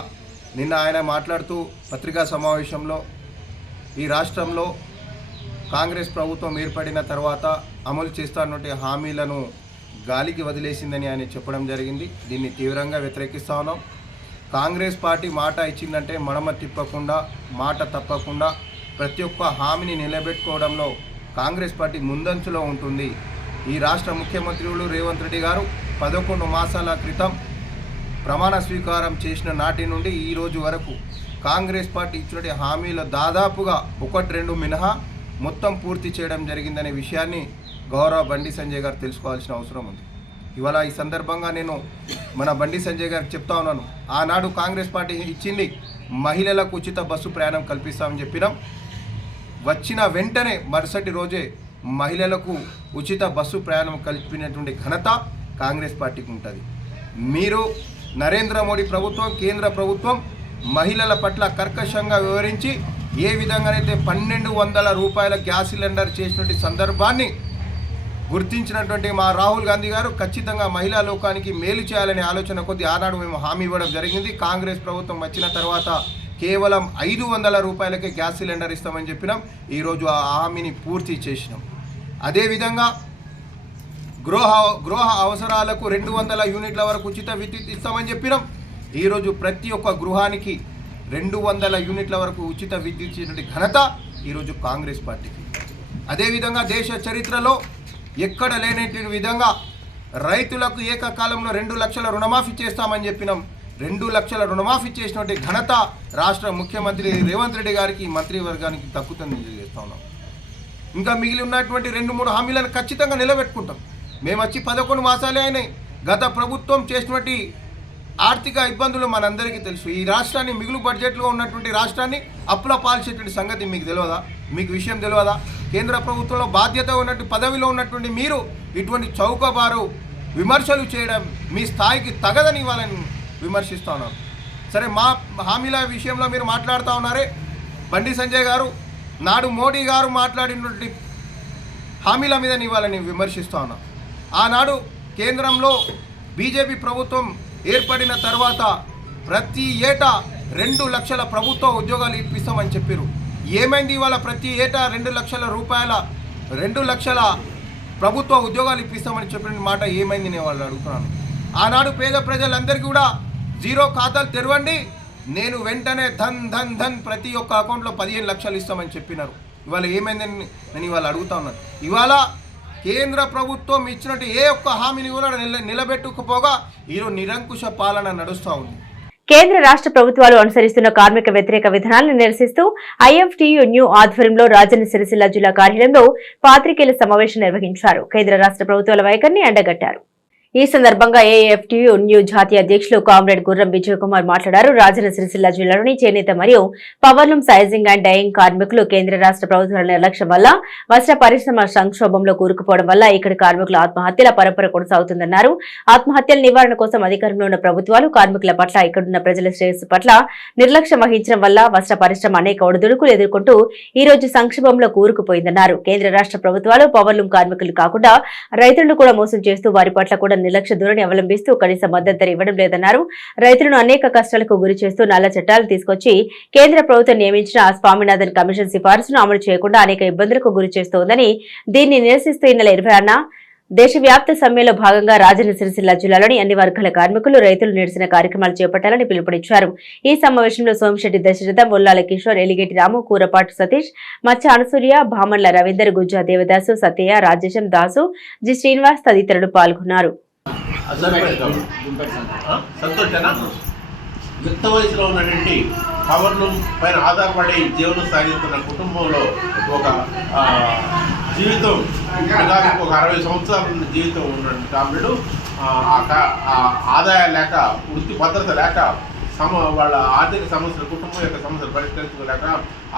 నిన్న ఆయన మాట్లాడుతూ పత్రికా సమావేశంలో ఈ రాష్ట్రంలో కాంగ్రెస్ ప్రభుత్వం ఏర్పడిన తర్వాత అమలు చేస్తున్నటువంటి హామీలను గాలికి వదిలేసిందని ఆయన చెప్పడం జరిగింది. దీన్ని తీవ్రంగా వ్యతిరేకిస్తా ఉన్నాం. కాంగ్రెస్ పార్టీ మాట ఇచ్చిందంటే మడమ తిప్పకుండా, మాట తప్పకుండా ప్రతి ఒక్క హామీని నిలబెట్టుకోవడంలో కాంగ్రెస్ పార్టీ ముందంచులో ఉంటుంది. ఈ రాష్ట్ర ముఖ్యమంత్రులు రేవంత్ రెడ్డి గారు 11 మాసాల క్రితం ప్రమాణ స్వీకారం చేసిన నాటి నుండి ఈ రోజు వరకు కాంగ్రెస్ పార్టీ ఇచ్చినటువంటి హామీలు దాదాపుగా 1-2 మినహా మొత్తం పూర్తి చేయడం జరిగిందనే విషయాన్ని గౌరవ బండి సంజయ్ గారు తెలుసుకోవాల్సిన అవసరం ఉంది. ఇవాళ ఈ సందర్భంగా నేను మన బండి సంజయ్ గారికి చెప్తా ఉన్నాను, ఆనాడు కాంగ్రెస్ పార్టీ ఇచ్చింది మహిళలకు ఉచిత బస్సు ప్రయాణం కల్పిస్తామని చెప్పినాం. వచ్చిన వెంటనే మరుసటి రోజే మహిళలకు ఉచిత బస్సు ప్రయాణం కల్పినటువంటి ఘనత కాంగ్రెస్ పార్టీకి ఉంటుంది. మీరు నరేంద్ర మోడీ ప్రభుత్వం, కేంద్ర ప్రభుత్వం మహిళల పట్ల కర్కశంగా వివరించి ఏ విధంగానైతే 1200 రూపాయల గ్యాస్ సిలిండర్ చేసినటువంటి సందర్భాన్ని గుర్తించినటువంటి మా రాహుల్ గాంధీ గారు ఖచ్చితంగా మహిళా లోకానికి మేలు చేయాలనే ఆలోచన కొద్దీ ఆనాడు మేము హామీ ఇవ్వడం జరిగింది. కాంగ్రెస్ ప్రభుత్వం వచ్చిన తర్వాత కేవలం 500 రూపాయలకే గ్యాస్ సిలిండర్ ఇస్తామని చెప్పినాం. ఈరోజు ఆ హామీని పూర్తి చేసినాం. అదేవిధంగా గృహ అవసరాలకు 200 యూనిట్ల వరకు ఉచిత విద్యుత్ ఇస్తామని చెప్పినాం. ఈరోజు ప్రతి ఒక్క గృహానికి 200 యూనిట్ల వరకు ఉచిత విద్యుత్ ఇచ్చినటువంటి ఘనత ఈరోజు కాంగ్రెస్ పార్టీకి. అదేవిధంగా దేశ చరిత్రలో ఎక్కడ లేనటువంటి విధంగా రైతులకు ఏకకాలంలో 2 లక్షల రుణమాఫీ చేస్తామని చెప్పినాం. 2 లక్షల రుణమాఫీ చేసినటువంటి ఘనత రాష్ట్ర ముఖ్యమంత్రి రేవంత్ రెడ్డి గారికి, మంత్రివర్గానికి దక్కుతుందని తెలియజేస్తా ఉన్నాం. ఇంకా మిగిలి ఉన్నటువంటి 2-3 హామీలను ఖచ్చితంగా నిలబెట్టుకుంటాం. మేము వచ్చి 11 మాసాలే అయినాయి. గత ప్రభుత్వం చేసినటువంటి ఆర్థిక ఇబ్బందులు మనందరికీ తెలుసు. ఈ రాష్ట్రాన్ని మిగులు బడ్జెట్లో ఉన్నటువంటి రాష్ట్రాన్ని అప్పుల పాల్చేటువంటి సంగతి మీకు తెలియదా? మీకు విషయం తెలియదా? కేంద్ర ప్రభుత్వంలో బాధ్యత ఉన్నట్టు పదవిలో ఉన్నటువంటి మీరు ఇటువంటి చౌకబారు విమర్శలు చేయడం మీ స్థాయికి తగదని వాళ్ళని విమర్శిస్తూ ఉన్నారు. సరే, మా హామీల విషయంలో మీరు మాట్లాడుతూ ఉన్నారే, బండి సంజయ్ గారు నాడు మోడీ గారు మాట్లాడినటువంటి హామీల మీద వాళ్ళని విమర్శిస్తూ ఉన్నాం. ఆనాడు కేంద్రంలో బీజేపీ ప్రభుత్వం ఏర్పడిన తర్వాత ప్రతి ఏటా 2 లక్షల ప్రభుత్వ ఉద్యోగాలు ఇప్పిస్తామని చెప్పారు. ఏమైంది? ఇవాళ ప్రతి ఏటా 2 లక్షల ప్రభుత్వ ఉద్యోగాలు ఇప్పిస్తామని చెప్పిన మాట ఏమైంది నేను వాళ్ళు అడుగుతున్నాను. ఆనాడు పేద ప్రజలందరికీ కూడా జీరో ఖాతాలు తెరవండి, నేను వెంటనే ధన్ ప్రతి ఒక్క అకౌంట్లో 15 లక్షలు ఇస్తామని చెప్పినారు. ఇవాళ ఏమైందని నేను ఇవాళ అడుగుతా ఉన్నాను. ఇవాళ కేంద్ర ప్రభుత్వం ఇచ్చినట్టు ఏ ఒక్క హామీని కూడా నిలబెట్టుకుపోగా ఈరోజు నిరంకుశ పాలన నడుస్తూ ఉంది. కేంద్ర రాష్ట్ర ప్రభుత్వాలు అనుసరిస్తున్న కార్మిక వ్యతిరేక విధానాలను నిరసిస్తూ ఐఎఫ్టియు న్యూ ఆధ్వర్యంలో రాజన్న సిరిసిల్ల జిల్లా కార్యాలయంలో పాత్రికేయుల సమావేశం నిర్వహించారు. కేంద్ర రాష్ట్ర ప్రభుత్వాల వైఖరిని ఎండగట్టారు. ఈ సందర్భంగా ఏఎఫ్టియు న్యూ జాతీయ అధ్యక్షులు కామ్రేడ్ గుర్రం విజయ్ కుమార్ మాట్లాడారు. రాజన్న సిరిసిల్ల జిల్లాలోని చేనేత మరియు పవర్లూమ్ సైజింగ్ అండ్ డైయింగ్ కార్మికులు కేంద్ర రాష్ట్ర ప్రభుత్వాల నిర్లక్ష్యం వల్ల వస్త్ర పరిశ్రమ సంక్షోభంలో కూరుకుపోవడం వల్ల ఇక్కడి కార్మికుల ఆత్మహత్యల పరంపర కొనసాగుతుందన్నారు. ఆత్మహత్యల నివారణ కోసం అధికారంలో ఉన్న ప్రభుత్వాలు కార్మికుల పట్ల, ఇక్కడున్న ప్రజల శ్రేయస్సు పట్ల నిర్లక్ష్యం వహించడం వల్ల వస్త్ర పరిశ్రమ అనేక ఒడిదుడుకులు ఎదుర్కొంటూ ఈ రోజు సంక్షోభంలో కూరుకుపోయిందన్నారు. కేంద్ర రాష్ట్ర ప్రభుత్వాలు పవర్లూమ్ కార్మికులు కాకుండా రైతులను కూడా మోసం చేస్తూ వారి పట్ల కూడా నిర్లక్ష్య ధోరణి అవలంబిస్తూ కనీస మద్దతు ధర ఇవ్వడం లేదన్నారు. రైతులను అనేక కష్టాలకు గురి చేస్తూ నల్ల చట్టాలు తీసుకొచ్చి కేంద్ర ప్రభుత్వం నియమించిన స్వామినాథన్ కమిషన్ సిఫారసును అమలు చేయకుండా అనేక ఇబ్బందులకు గురి చేస్తోందని, దీన్ని నిరసిస్తూ ఈ నెల 26న దేశవ్యాప్త సమ్మెలో భాగంగా రాజన్న సిరిసిల్ల జిల్లాలోని అన్ని వర్గాల కార్మికులు, రైతులు నిరసన కార్యక్రమాలు చేపట్టాలని పిలుపునిచ్చారు. ఈ సమావేశంలో సోమిశెట్టి దశరథ, ముల్లాల కిషోర్, ఎలిగేటి రాము, కూరపాటు సతీష్, మచ్చ అనసూర్య, భామన్ల రవీందర్, గుజ్జా దేవదాసు, సత్యయ్య, రాజేశం దాసు, జి శ్రీనివాస్ తదితరులు పాల్గొన్నారు. యుక్త వయసులో ఉన్నటువంటి పవర్లూమ్ పైన ఆధారపడి జీవనం సాగిస్తున్న కుటుంబంలో ఒక జీవితం దాదాపు ఒక 60 సంవత్సరాల జీవితం ఉన్నటువంటి కామ్రేడు ఆదాయం లేక, వృత్తి భద్రత లేక, వాళ్ళ ఆర్థిక సమస్యలు, కుటుంబం యొక్క సమస్యలు పరిష్కరించుకోలేక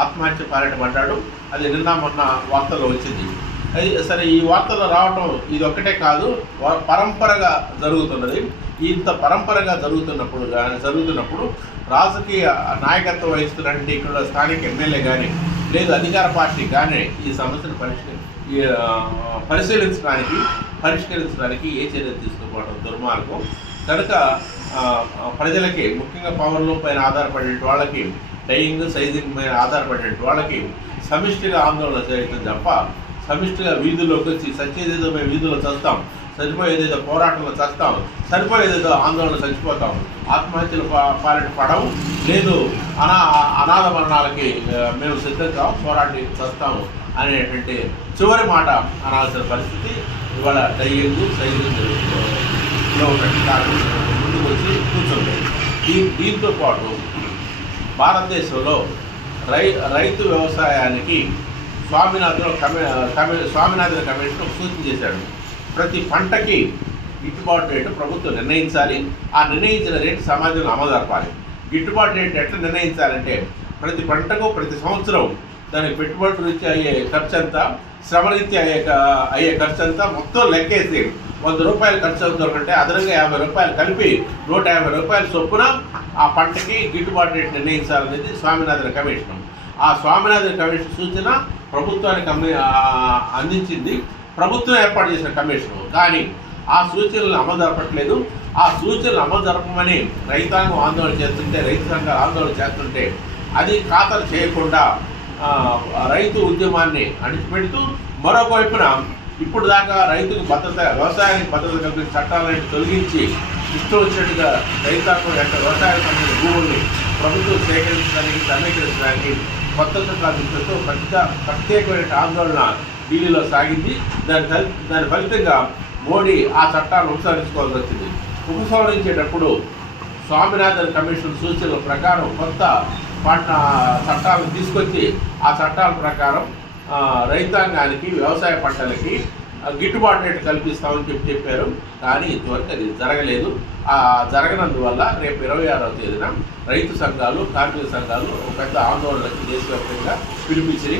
ఆత్మహత్య పాల్పడ్డాడు. అది నిన్న మొన్న వార్తల్లో వచ్చింది. సరే, ఈ వార్తలు రావటం ఇది ఒక్కటే కాదు, పరంపరగా జరుగుతున్నది. ఇంత పరంపరగా జరుగుతున్నప్పుడు రాజకీయ నాయకత్వం వహిస్తున్నటువంటి ఇక్కడ స్థానిక ఎమ్మెల్యే కానీ లేదు అధికార పార్టీ కానీ ఈ సమస్యను పరిష్కరించడానికి ఏ చర్యలు తీసుకోవడం దుర్మార్గం. కనుక ప్రజలకి, ముఖ్యంగా పవర్లూమ్ పైన ఆధారపడే వాళ్ళకి, డైయింగ్ సైజింగ్ పైన ఆధారపడే వాళ్ళకి సమిష్టిగా ఆందోళన చేయడం తప్ప సమిష్టిగా వీధుల్లోకి వచ్చి సత్యేదేదో మేము వీధుల్లో చస్తాం, సరిపోయేదేదో పోరాటంలో చస్తాం, సరిపోయేదేదో ఆందోళన చచ్చిపోతాం, ఆత్మహత్యలు పడవు లేదు, అనాథ మరణాలకి మేము సిద్ధంగా పోరాటి చస్తాము అనేటువంటి చివరి మాట అనాల్సిన పరిస్థితి ఇవాళ డైయింగ్ సైజింగ్లో ఉన్నట్టు కార్మికులు ముందుకు వచ్చి కూర్చోండి. దీంతో పాటు భారతదేశంలో రైతు వ్యవసాయానికి స్వామినాథన్ కమిషన్ ఒక సూచన చేశాడు. ప్రతి పంటకి గిట్టుబాటు రేటు ప్రభుత్వం నిర్ణయించాలి. ఆ నిర్ణయించిన రేటు సమాజంలో అమలు జరపాలి. గిట్టుబాటు రేటు ఎట్లా నిర్ణయించాలంటే ప్రతి పంటకు ప్రతి సంవత్సరం దానికి పెట్టుబడి రీత్యా అయ్యే ఖర్చు అంతా, శ్రమరీత్యా అయ్యే ఖర్చు అంతా మొత్తం లెక్కేసి 100 రూపాయలు ఖర్చు అవుతుందంటే అదనంగా 50 రూపాయలు కలిపి 150 రూపాయల చొప్పున ఆ పంటకి గిట్టుబాటు రేటు నిర్ణయించాలనేది స్వామినాథన్ కమిషన్. ఆ స్వామినాథన్ కమిషన్ సూచన ప్రభుత్వానికి అందించింది ప్రభుత్వం ఏర్పాటు చేసిన కమిషన్. కానీ ఆ సూచనలు అమలు జరపట్లేదు. ఆ సూచనలు అమలు జరపమని రైతాంగం ఆందోళన చేస్తుంటే, రైతు సంఘాలు ఆందోళన చేస్తుంటే అది ఖాతరు చేయకుండా రైతు ఉద్యమాన్ని అణిచిపెడుతూ మరొక వైపున ఇప్పుడు దాకా రైతుకు భద్రత, వ్యవసాయానికి భద్రత కల్పించే చట్టాలను తొలగించి ఇష్టం వచ్చినట్టుగా రైతాంగం యొక్క వ్యవసాయ సంబంధించిన భూముల్ని ప్రభుత్వం సేకరించడానికి, సమీకరించడానికి కొత్త చట్టాలు తీసుకొస్తూ ప్రత్యేకమైన ఆందోళన ఢిల్లీలో సాగింది. దాని ఫలితంగా మోడీ ఆ చట్టాలను ఉపసంహరించుకోవాల్సి వచ్చింది. ఉపసంహరించేటప్పుడు స్వామినాథన్ కమిషన్ సూచనల ప్రకారం కొత్త చట్టాలను తీసుకొచ్చి ఆ చట్టాల ప్రకారం రైతాంగానికి, వ్యవసాయ పంటలకి గిట్టుబాటు రేటు కల్పిస్తామని చెప్పారు. కానీ ఇంతవరకు అది జరగలేదు. జరగనందువల్ల రేపు 26వ తేదీన రైతు సంఘాలు, కార్మిక సంఘాలు ఒక పెద్ద ఆందోళనకి దేశవ్యాప్తంగా పిలిపించి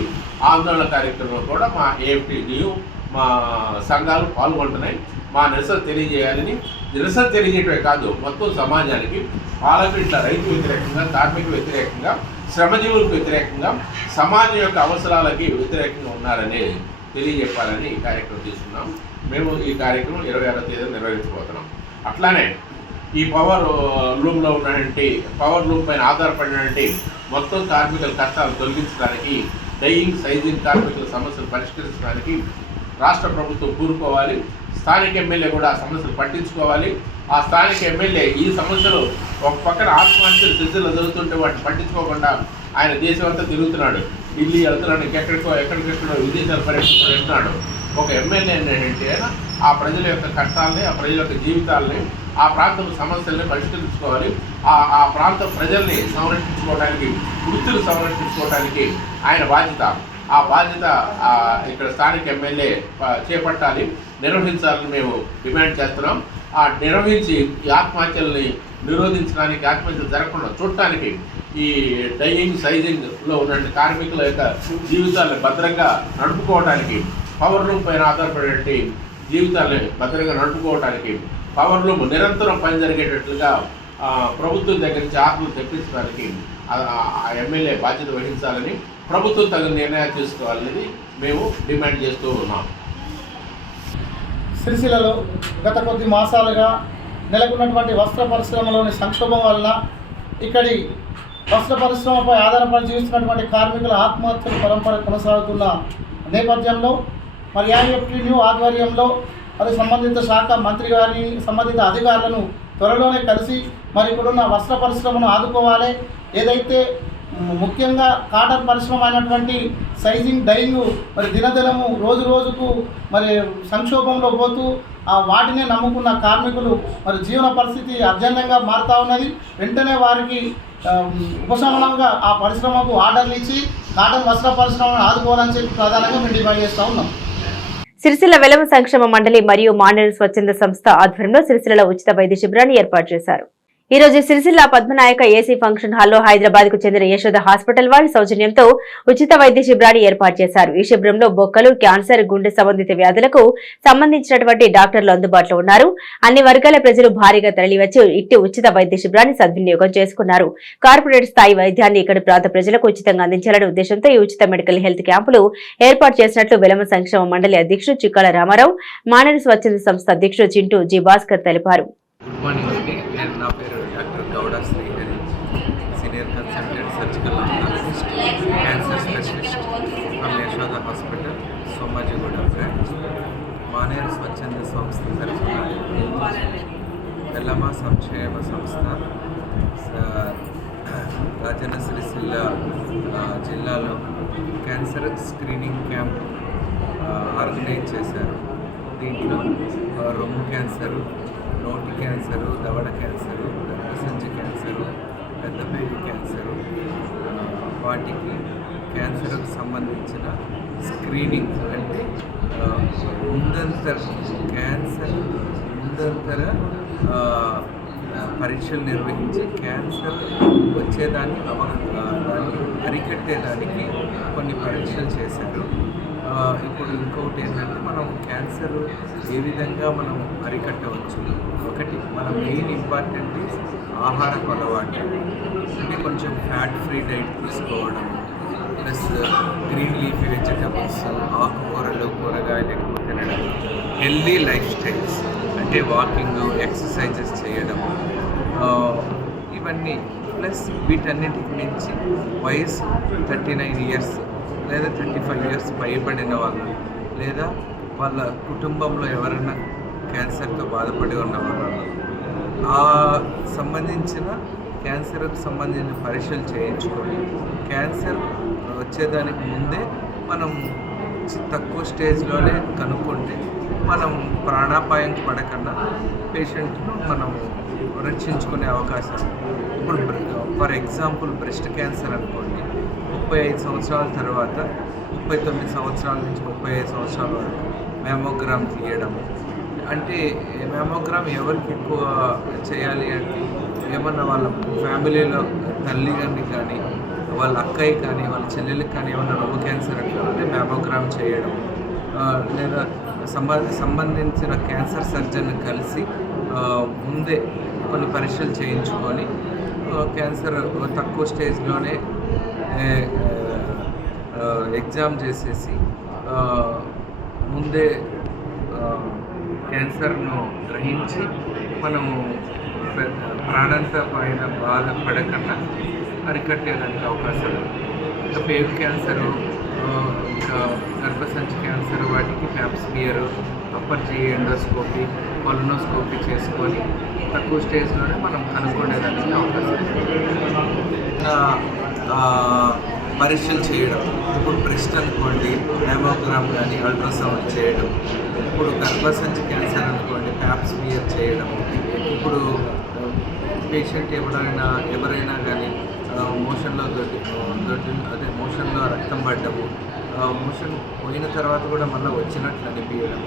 ఆందోళన కార్యక్రమంలో కూడా మా AFTU మా సంఘాలు పాల్గొంటున్నాయి. మా నిరసన తెలియజేయాలని, నిరసన తెలియజేయటమే కాదు మొత్తం సమాజానికి పాలకుల రైతు వ్యతిరేకంగా, కార్మిక వ్యతిరేకంగా, శ్రమజీవులకు వ్యతిరేకంగా, సమాజం యొక్క అవసరాలకి వ్యతిరేకంగా ఉన్నారని తెలియజెప్పాలని ఈ కార్యక్రమం తీసుకున్నాం. మేము ఈ కార్యక్రమం 26వ తేదీన నిర్వహించబోతున్నాం. అట్లానే ఈ పవర్ లూమ్ పైన ఆధారపడినటువంటి మొత్తం కార్మికుల కష్టాలు తొలగించడానికి, డైయింగ్, సైజింగ్ కార్మికుల సమస్యలు పరిష్కరించడానికి రాష్ట్ర ప్రభుత్వం కూరుకోవాలి. స్థానిక ఎమ్మెల్యే కూడా ఆ సమస్యలు పట్టించుకోవాలి. ఆ స్థానిక ఎమ్మెల్యే ఈ సమస్యలు ఒక పక్కన ఆత్మహత్యలు సిద్ధులు జరుగుతుంటే వాటిని పట్టించుకోకుండా ఆయన దేశం అంతా తిరుగుతున్నాడు. ఢిల్లీ వెళ్తున్నాడు, ఎక్కడికెక్కడో విదేశాలు పర్యటిస్తున్నాడు వెళ్తున్నాడు. ఒక ఎమ్మెల్యే ఏంటంటే ఆ ప్రజల యొక్క కష్టాలని, ఆ ప్రజల యొక్క జీవితాలని, ఆ ప్రాంతం సమస్యల్ని పరిష్కరించుకోవాలి. ఆ ప్రాంత ప్రజల్ని సంరక్షించుకోవడానికి, వృత్తులు సంరక్షించుకోవడానికి ఆయన బాధ్యత. ఆ బాధ్యత ఇక్కడ స్థానిక ఎమ్మెల్యే చేపట్టాలి, నిర్వహించాలని మేము డిమాండ్ చేస్తున్నాం. ఆ నిర్వహించి ఈ ఆత్మహత్యల్ని నిరోధించడానికి, ఆత్మహత్యలు జరగకుండా చూడటానికి, ఈ డైయింగ్, సైజింగ్లో ఉన్న కార్మికుల యొక్క జీవితాలను భద్రంగా నడుపుకోవడానికి, పవర్ లూమ్ పైన ఆధారపడే జీవితాలను భద్రంగా నడుపుకోవడానికి, పవర్ లూమ్ నిరంతరం పని జరిగేటట్లుగా ప్రభుత్వం దగ్గర నుంచి ఆత్మలు తెప్పించడానికి ఆ ఎమ్మెల్యే బాధ్యత వహించాలని, ప్రభుత్వం తగిన నిర్ణయాలు తీసుకోవాలనేది మేము డిమాండ్ చేస్తూ ఉన్నాం. సిరిసిల్లలో గత కొద్ది మాసాలుగా నెలకొన్నటువంటి వస్త్ర పరిశ్రమలోని సంక్షోభం వలన ఇక్కడి వస్త్ర పరిశ్రమపై ఆధారపడి జీవిస్తున్నటువంటి కార్మికుల ఆత్మహత్యల పరంపర కొనసాగుతున్న నేపథ్యంలో మరి AFTU ఆధ్వర్యంలో మరి సంబంధిత శాఖ మంత్రి గారిని, సంబంధిత అధికారులను త్వరలోనే కలిసి మరి ఇప్పుడున్న వస్త్ర పరిశ్రమను ఆదుకోవాలి. ఏదైతే ముఖ్యంగా కాటన్ పరిశ్రమ అయినటువంటి సైజింగ్, డైయింగ్ మరి దినదినము రోజు రోజుకు మరి సంక్షోభంలో పోతూ వాటినే నమ్ముకున్న కార్మికులు మరి జీవన పరిస్థితి అర్జన్యంగా మారుతూ ఉన్నది. వెంటనే వారికి ఉపశమనంగా ఆ పరిశ్రమకు ఆర్డర్లు ఇచ్చి కాటన్ వస్త్ర పరిశ్రమను ఆదుకోవాలని చెప్పి ప్రధానంగా మేము డిమాండ్ చేస్తూ ఉన్నాం. సిరిసిల్ల వెలమ సంక్షేమ మండలి మరియు మానేరు స్వచ్ఛంద సంస్థ ఆధ్వర్యంలో సిరిసిల్లలో ఉచిత వైద్య శిబిరాన్ని ఏర్పాటు చేశారు. ఈ రోజు సిరిసిల్ల పద్మనాయక ఏసీ ఫంక్షన్ హాల్లో హైదరాబాద్ కు చెందిన యశోద హాస్పిటల్ వారి సౌజన్యంతో ఉచిత వైద్య శిబిరాన్ని ఏర్పాటు చేశారు. ఈ శిబిరంలో బొక్కలు, క్యాన్సర్, గుండె సంబంధిత వ్యాధులకు సంబంధించినటువంటి డాక్టర్లు అందుబాటులో ఉన్నారు. అన్ని వర్గాల ప్రజలు భారీగా తరలివచ్చి ఇట్టి ఉచిత వైద్య శిబిరాన్ని సద్వినియోగం చేసుకున్నారు. కార్పొరేట్ స్థాయి వైద్యాన్ని ఇక్కడి ప్రాంత ప్రజలకు ఉచితంగా అందించాలనే ఉద్దేశంతో ఈ ఉచిత మెడికల్ హెల్త్ క్యాంపులు ఏర్పాటు చేసినట్లు వెలమ సంక్షేమ మండలి అధ్యక్షుడు చిక్కాల రామారావు, మానేరు స్వచ్ఛంద సంస్థ అధ్యక్షుడు చింటూ జి భాస్కర్ తెలిపారు. గుడ్ మార్నింగ్ అండి. నా పేరు doctor Gouda Srihari, senior consultant surgical oncologist, cancer specialist from Yashoda hospital, Somajiguda branch. Maneru స్వచ్ఛంద సంస్థ తరఫున వెలమ సంక్షేమ సంస్థ రాజన్న సిరిసిల్ల జిల్లాలో క్యాన్సర్ స్క్రీనింగ్ క్యాంప్ ఆర్గనైజ్ చేశారు. దీంట్లో రొమ్ము క్యాన్సరు, నోటి క్యాన్సరు, దవడ క్యాన్సరు, గర్భసంచి క్యాన్సరు, పెద్దపేగు క్యాన్సరు, వాటికి క్యాన్సర్కు సంబంధించిన స్క్రీనింగ్ అంటే ముందంతర క్యాన్సర్ ముందంతర పరీక్షలు నిర్వహించి క్యాన్సర్ వచ్చేదాన్ని దాన్ని అరికట్టేదానికి కొన్ని పరీక్షలు చేశారు. ఇప్పుడు ఇంకొకటి ఏంటంటే మనం క్యాన్సర్ ఏ విధంగా మనం అరికట్టవచ్చు. ఒకటి మన మెయిన్ ఇంపార్టెంట్ ఆహారపు అలవాటు, అంటే కొంచెం ఫ్యాట్ ఫ్రీ డైట్ తీసుకోవడం, ప్లస్ గ్రీన్ లీఫీ వెజిటబుల్స్, ఆకుకూరలు, కూరగాయలు ఎక్కువ తినడం, హెల్దీ లైఫ్ స్టైల్స్ అంటే వాకింగ్, ఎక్సర్సైజెస్ చేయడం, ఇవన్నీ. ప్లస్ వీటన్నిటికి మించి వయసు 39 ఇయర్స్ లేదా 35 ఇయర్స్ పైబడిన వాళ్ళు, లేదా వాళ్ళ కుటుంబంలో ఎవరైనా క్యాన్సర్తో బాధపడి ఉన్న వాళ్ళు ఆ సంబంధించిన క్యాన్సర్కి సంబంధించిన పరీక్షలు చేయించుకొని క్యాన్సర్ వచ్చేదానికి ముందే మనం తక్కువ స్టేజ్లోనే కనుక్కుంటే మనం ప్రాణాపాయంకి పడకుండా పేషెంట్ను మనం రక్షించుకునే అవకాశం. ఇప్పుడు ఫర్ ఎగ్జాంపుల్ బ్రెస్ట్ క్యాన్సర్ అనుకోండి, 35 సంవత్సరాల తర్వాత 39 సంవత్సరాల నుంచి 35 సంవత్సరాల వరకు మ్యామోగ్రామ్ తీయడము. అంటే మ్యామోగ్రామ్ ఎవరికి ఎక్కువ చేయాలి అంటే ఏమన్నా వాళ్ళ ఫ్యామిలీలో తల్లి కానీ వాళ్ళ అక్కయ్య కానీ వాళ్ళ చెల్లెలకి కానీ ఏమన్నా రొమ్ము క్యాన్సర్ అట్లా ఉంటే మ్యామోగ్రామ్ చేయడం, లేదా సంబంధించిన క్యాన్సర్ సర్జన్ కలిసి ముందే కొన్ని పరీక్షలు చేయించుకొని క్యాన్సర్ తక్కువ స్టేజ్లోనే ఎగ్జామ్ చేసేసి ముందే క్యాన్సర్ను గ్రహించి మనము ప్రాణాంత పైన బాధపడకుండా అరికట్టేదానికి అవకాశాలు. ఇంకా పేగు క్యాన్సరు, ఇంకా గర్భసంచి క్యాన్సర్ వాటికి pap smear, upper G endoscopy, colonoscopy చేసుకొని తక్కువ స్టేజ్లోనే మనం కనుక్కునేదానికి అవకాశం. పరీక్షలు చేయడం, ఇప్పుడు బ్రెస్ట్ అనుకోండి మ్యామోగ్రామ్ కానీ అల్ట్రాసౌండ్ చేయడం, ఇప్పుడు గర్భసంచి క్యాన్సర్ అనుకోండి ప్యాప్స్మియర్ చేయడం. ఇప్పుడు పేషెంట్ ఎవరైనా కానీ మోషన్లో మోషన్లో రక్తం పడ్డము, మోషన్ పోయిన తర్వాత కూడా మళ్ళీ వచ్చినట్లు అనిపించడం,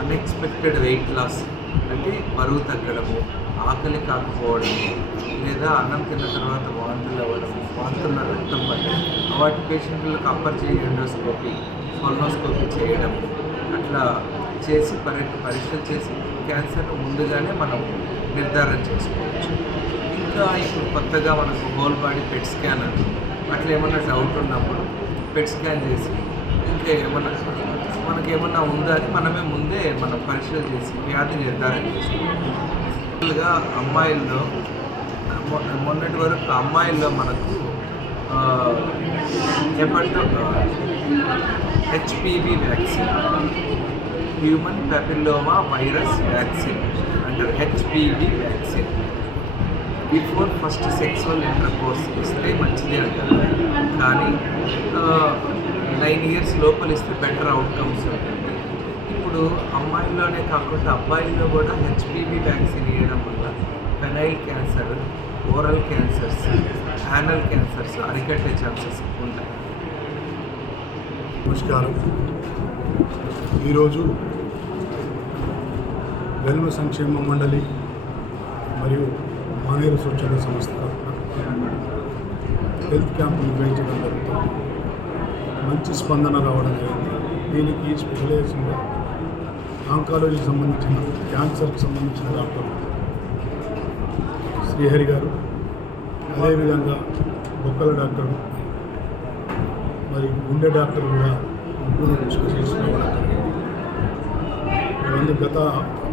అన్ఎక్స్పెక్టెడ్ వెయిట్ లాస్ అంటే బరువు తగ్గడము, ఆకలి కాకపోవడము, లేదా అన్నం తిన్న తర్వాత వాంతులు అవ్వడం, వాంతుల్లో రక్తం పడడం, వాటి పేషెంట్లకు అప్పర్ జీ ఎండోస్కోపీ, కొలనోస్కోపీ చేయడం, అట్లా చేసి పరీక్షలు చేసి క్యాన్సర్ను ముందుగానే మనం నిర్ధారణ చేసుకోవచ్చు. ఇంకా ఇప్పుడు కొత్తగా మనకు హోల్ బాడీ పెట్ స్కాన్ అని అట్లా ఏమన్నా డౌట్ ఉన్నప్పుడు పెట్ స్కాన్ చేసి ఇంకా మనకేమన్నా ఉందా అని మనమే ముందే మనం పరీక్షలు చేసి వ్యాధి నిర్ధారణ చేసుకోవాలి. అమ్మాయిల్లో మొన్నటి వరకు అమ్మాయిల్లో మనకు HPV vaccine, human papilloma virus vaccine అంటారు, HPV vaccine. Before first sexual intercourse ఇస్తే మంచిది అంటారు, కానీ 9 ఇయర్స్ లోపల ఇస్తే బెటర్ అవుట్కమ్స్ ఉంటుంది. ఇప్పుడు అమ్మాయిల్లోనే కాకుండా అబ్బాయిల్లో కూడా హెచ్పివి వ్యాక్సిన్ ఇవ్వడం వల్ల penile cancer, oral cancers, anal cancers అరికట్టే ఛాన్సెస్ ఉంటాయి. నమస్కారం. ఈరోజు వెల్మ సంక్షేమ మండలి మరియు మానేరు స్వచ్ఛంద సంస్థ హెల్త్ క్యాంపు నిర్వహించడం జరుగుతుంది. మంచి స్పందన రావడం జరిగింది. దీనికి స్పెషలైజేషన్గా ఆంకాలజీకి సంబంధించిన, క్యాన్సర్కి సంబంధించిన డాక్టర్ శ్రీహరి గారు, అదేవిధంగా బొక్కల డాక్టర్, మరి గుండె డాక్టర్ కూడా ముగ్గురు స్పెషలిస్ట్ రావడం జరిగింది. ఇవన్నీ గత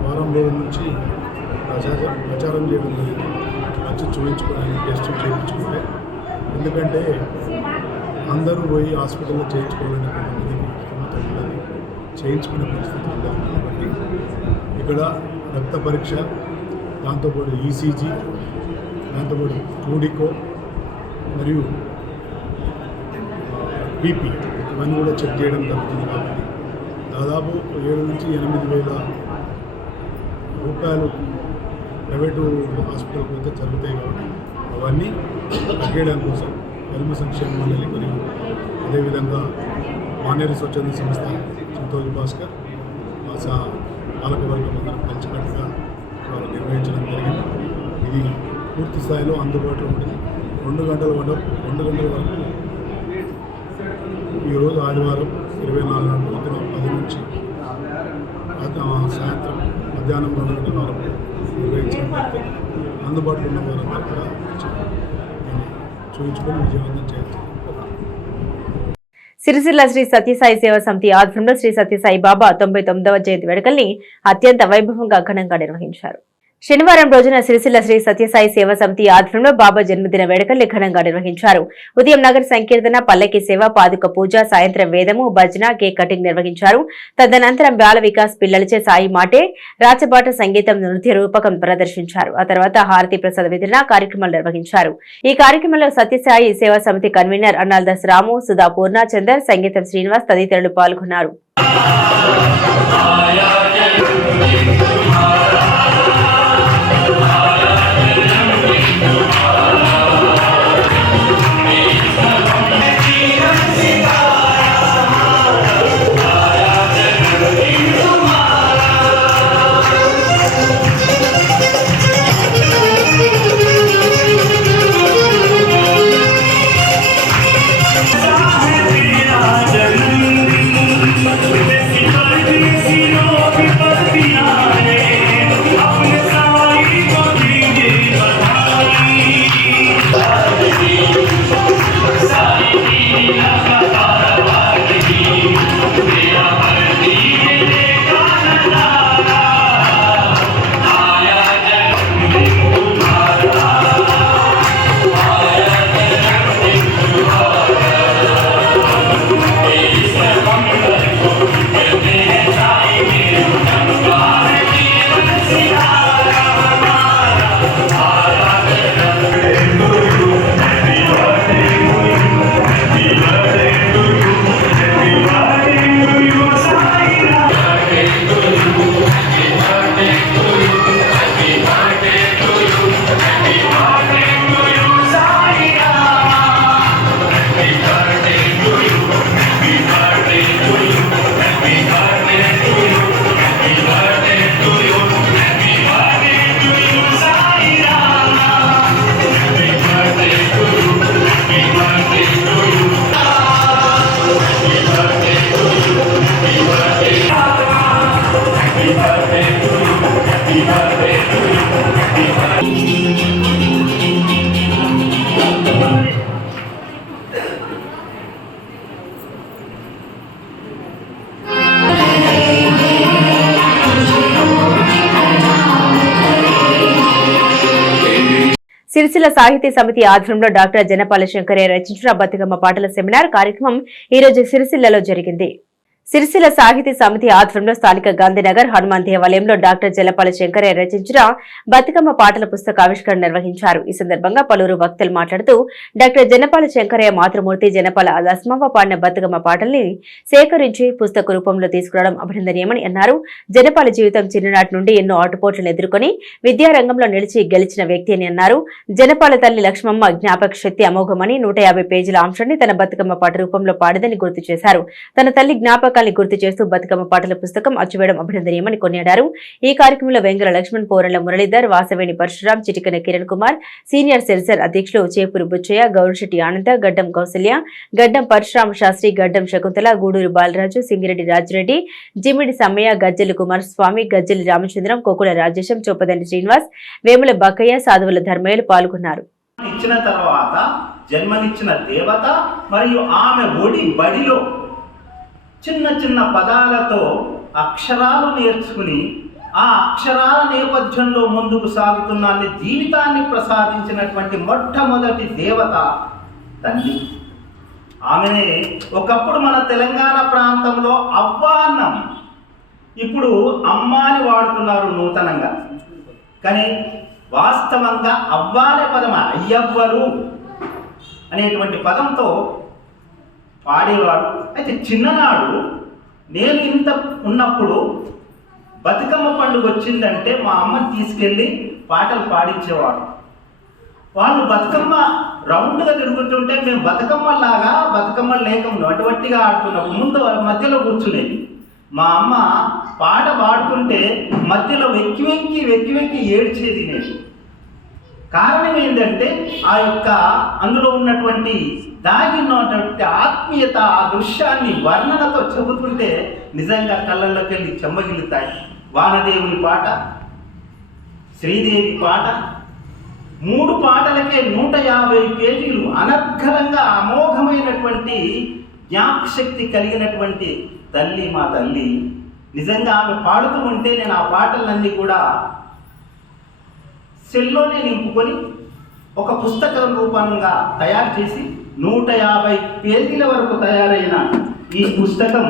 వారం రోజుల నుంచి ప్రచారం చేయడం జరిగింది. వచ్చి చూపించుకోవడానికి టెస్టులు చేయించుకుంటే, ఎందుకంటే అందరూ పోయి హాస్పిటల్లో చేయించుకోవాలని కొంతమందికి ఉండదు, చేయించుకునే పరిస్థితి ఉండదు. కాబట్టి ఇక్కడ రక్త పరీక్ష, దాంతోపాటు ఈసీజీ, దాంతోపాటు టూడికో మరియు బీపీ ఇవన్నీ కూడా చెక్ చేయడం జరుగుతుంది. కాబట్టి దాదాపు 7 నుంచి 8,000 రూపాయలు ప్రైవేటు హాస్పిటల్ పోతే జరుగుతాయి. కాబట్టి అవన్నీ తగ్గడం కోసం వెల్మ సంక్షేమ మండలి మరియు అదేవిధంగా మానేరు స్వచ్ఛంద సంస్థ సంతోష్ భాస్కర్ మా పాలకవర్గం అందరం కలిసికట్టుగా వాళ్ళు నిర్వహించడం జరిగింది. ఇది పూర్తి స్థాయిలో అందుబాటులో ఉంటుంది. 2 గంటల వరకు ఈరోజు ఆదివారం 24 నాడు ఉదయం 10 నుంచి సాయంత్రం మధ్యాహ్నం 2 గంటల వరకు నిర్వహించడం జరుగుతుంది. అందుబాటులో ఉన్న వారందరూ కూడా చూపించుకొని విజయవంతం చేయవచ్చు. సిరిసిల్ల శ్రీ సత్యసాయి సేవా సమితి ఆధ్వర్యంలో శ్రీ సత్యసాయి బాబా 99వ జయంతి వేడుకల్ని అత్యంత వైభవంగా ఘనంగా నిర్వహించారు. శనివారం రోజున సిరిసిల్ల శ్రీ సత్యసాయి సేవా సమితి ఆధ్వర్యంలో బాబా జన్మదిన వేడుకల్ని ఘనంగా నిర్వహించారు. ఉదయం నగర సంకీర్తన, పల్లకి సేవ, పాదుక పూజ, సాయంత్రం వేదము, భజన, కేక్ కటింగ్ నిర్వహించారు. తదనంతరం బాల వికాస్ పిల్లలచే సాయి మాటే, రాచబాట సంగీతం, నృత్య రూపకం ప్రదర్శించారు. ఆ తర్వాత హారతి ప్రసాద వితరణ కార్యక్రమాలు నిర్వహించారు. ఈ కార్యక్రమంలో సత్యసాయి సేవా సమితి కన్వీనర్ అన్నాల్దాస్ రాము, సుధా పూర్ణచందర్, సంగీతం శ్రీనివాస్ తదితరులు పాల్గొన్నారు. సిరిసిల్ల సాహితీ సమితి ఆధ్వర్యంలో డాక్టర్ జనపాల శంకరయ్య రచించిన బతుకమ్మ పాటల సెమినార్ కార్యక్రమం ఈ రోజు సిరిసిల్లలో జరిగింది. సిరిసిల్ల సాహితీ సమితి ఆధ్వర్యంలో స్థానిక గాంధీనగర్ హనుమాన్ దేవాలయంలో డాక్టర్ జలపాల శంకరయ్య రచించిన బతుకమ్మ పాటల పుస్తక ఆవిష్కరణ నిర్వహించారు. ఈ సందర్భంగా పలువురు వక్తలు మాట్లాడుతూ డాక్టర్ జనపాల శంకరయ్య మాతృమూర్తి జనపాల దస్మవ్వ పాడిన బతుకమ్మ పాటల్ని సేకరించి పుస్తక రూపంలో తీసుకురావడం అభినందనీయమని అన్నారు. జనపాల జీవితం చిన్ననాటి నుండి ఎన్నో ఆటుపోట్లను ఎదుర్కొని విద్యారంగంలో నిలిచి గెలిచిన వ్యక్తి అని అన్నారు. జనపాల తల్లి లక్ష్మమ్మ జ్ఞాపక శక్తి అమోఘమని 150 పేజీల అంశాన్ని తన బతుకమ్మ పాట రూపంలో పాడదని గుర్తు చేశారు. తన తల్లి జ్ఞాపక గుర్తు చేస్తూ బతుకమ్మ పాటల పుస్తకం అచ్చువేయడం అభినందనీయమని కొనియాడారు. ఈ కార్యక్రమంలో వెంగళ లక్ష్మణ్, పోరల మురళీధర్, వాసవేణి పరశురాం, చిటికన కిరణ్ కుమార్, సీనియర్ సెల్సర్ అధ్యక్షులు చేపూరు బుచ్చయ్య, గౌరిశెట్టి ఆనంద, గడ్డం కౌసల్య, గడ్డం పరశురామ శాస్త్రి, గడ్డం శకుంతల, గూడూరు బాలరాజు, సింగిరెడ్డి రాజిరెడ్డి, జిమిడి సమ్మయ్య, గజ్జెలి కుమారస్వామి, గజ్జెలి రామచంద్రం, కోకుల రాజేశం, చోపదండి శ్రీనివాస్, వేముల బక్కయ్య, సాధువుల ధర్మయ్యలు పాల్గొన్నారు. ఇచ్చిన తర్వాత జన్మనిచ్చిన దేవత మరియు ఆమె ఒడి బడిలో చిన్న చిన్న పదాలతో అక్షరాలు నేర్చుకుని ఆ అక్షరాల నేపథ్యంలో ముందుకు సాగుతున్న జీవితాన్ని ప్రసాదించినటువంటి మొట్టమొదటి దేవత తల్లి. ఆమెనే ఒకప్పుడు మన తెలంగాణ ప్రాంతంలో అవ్వ అన్నం, ఇప్పుడు అమ్మ అని వాడుతున్నారు నూతనంగా. కానీ వాస్తవంగా అవ్వ అనే పదం అయ్యవ్వలు అనేటువంటి పదంతో పాడేవాడు. అయితే చిన్ననాడు నేను ఇంత ఉన్నప్పుడు బతుకమ్మ పండుగ వచ్చిందంటే మా అమ్మని తీసుకెళ్ళి పాటలు పాడించేవాడు. వాళ్ళు బతుకమ్మ రౌండ్గా తిరుగుతుంటే మేము బతుకమ్మలాగా బతుకమ్మ లేకము అటువంటిగా ఆడుతున్నప్పుడు ముందు మధ్యలో కూర్చునేది. మా అమ్మ పాట పాడుతుంటే మధ్యలో వెక్కి వెక్కి ఏడ్చేది నేను. కారణం ఏంటంటే ఆ యొక్క అందులో ఉన్నటువంటి దాగి ఉన్నటువంటి ఆత్మీయత, ఆ దృశ్యాన్ని వర్ణనతో చెబుతుంటే నిజంగా కళ్ళల్లోకి వెళ్ళి చెమ్మగిలుతాయి. వానదేవుని పాట, శ్రీదేవి పాట, 3 పాటలకే 150 పేజీలు అనర్ఘలంగా అమోఘమైనటువంటి జ్ఞాపకశక్తి కలిగినటువంటి తల్లి మా తల్లి. నిజంగా ఆమె పాడుతూ ఉంటే నేను ఆ పాటలన్నీ కూడా సెల్లోనే నింపుకొని ఒక పుస్తకం రూపంగా తయారు చేసి 150 పేజీల వరకు తయారైన ఈ పుస్తకం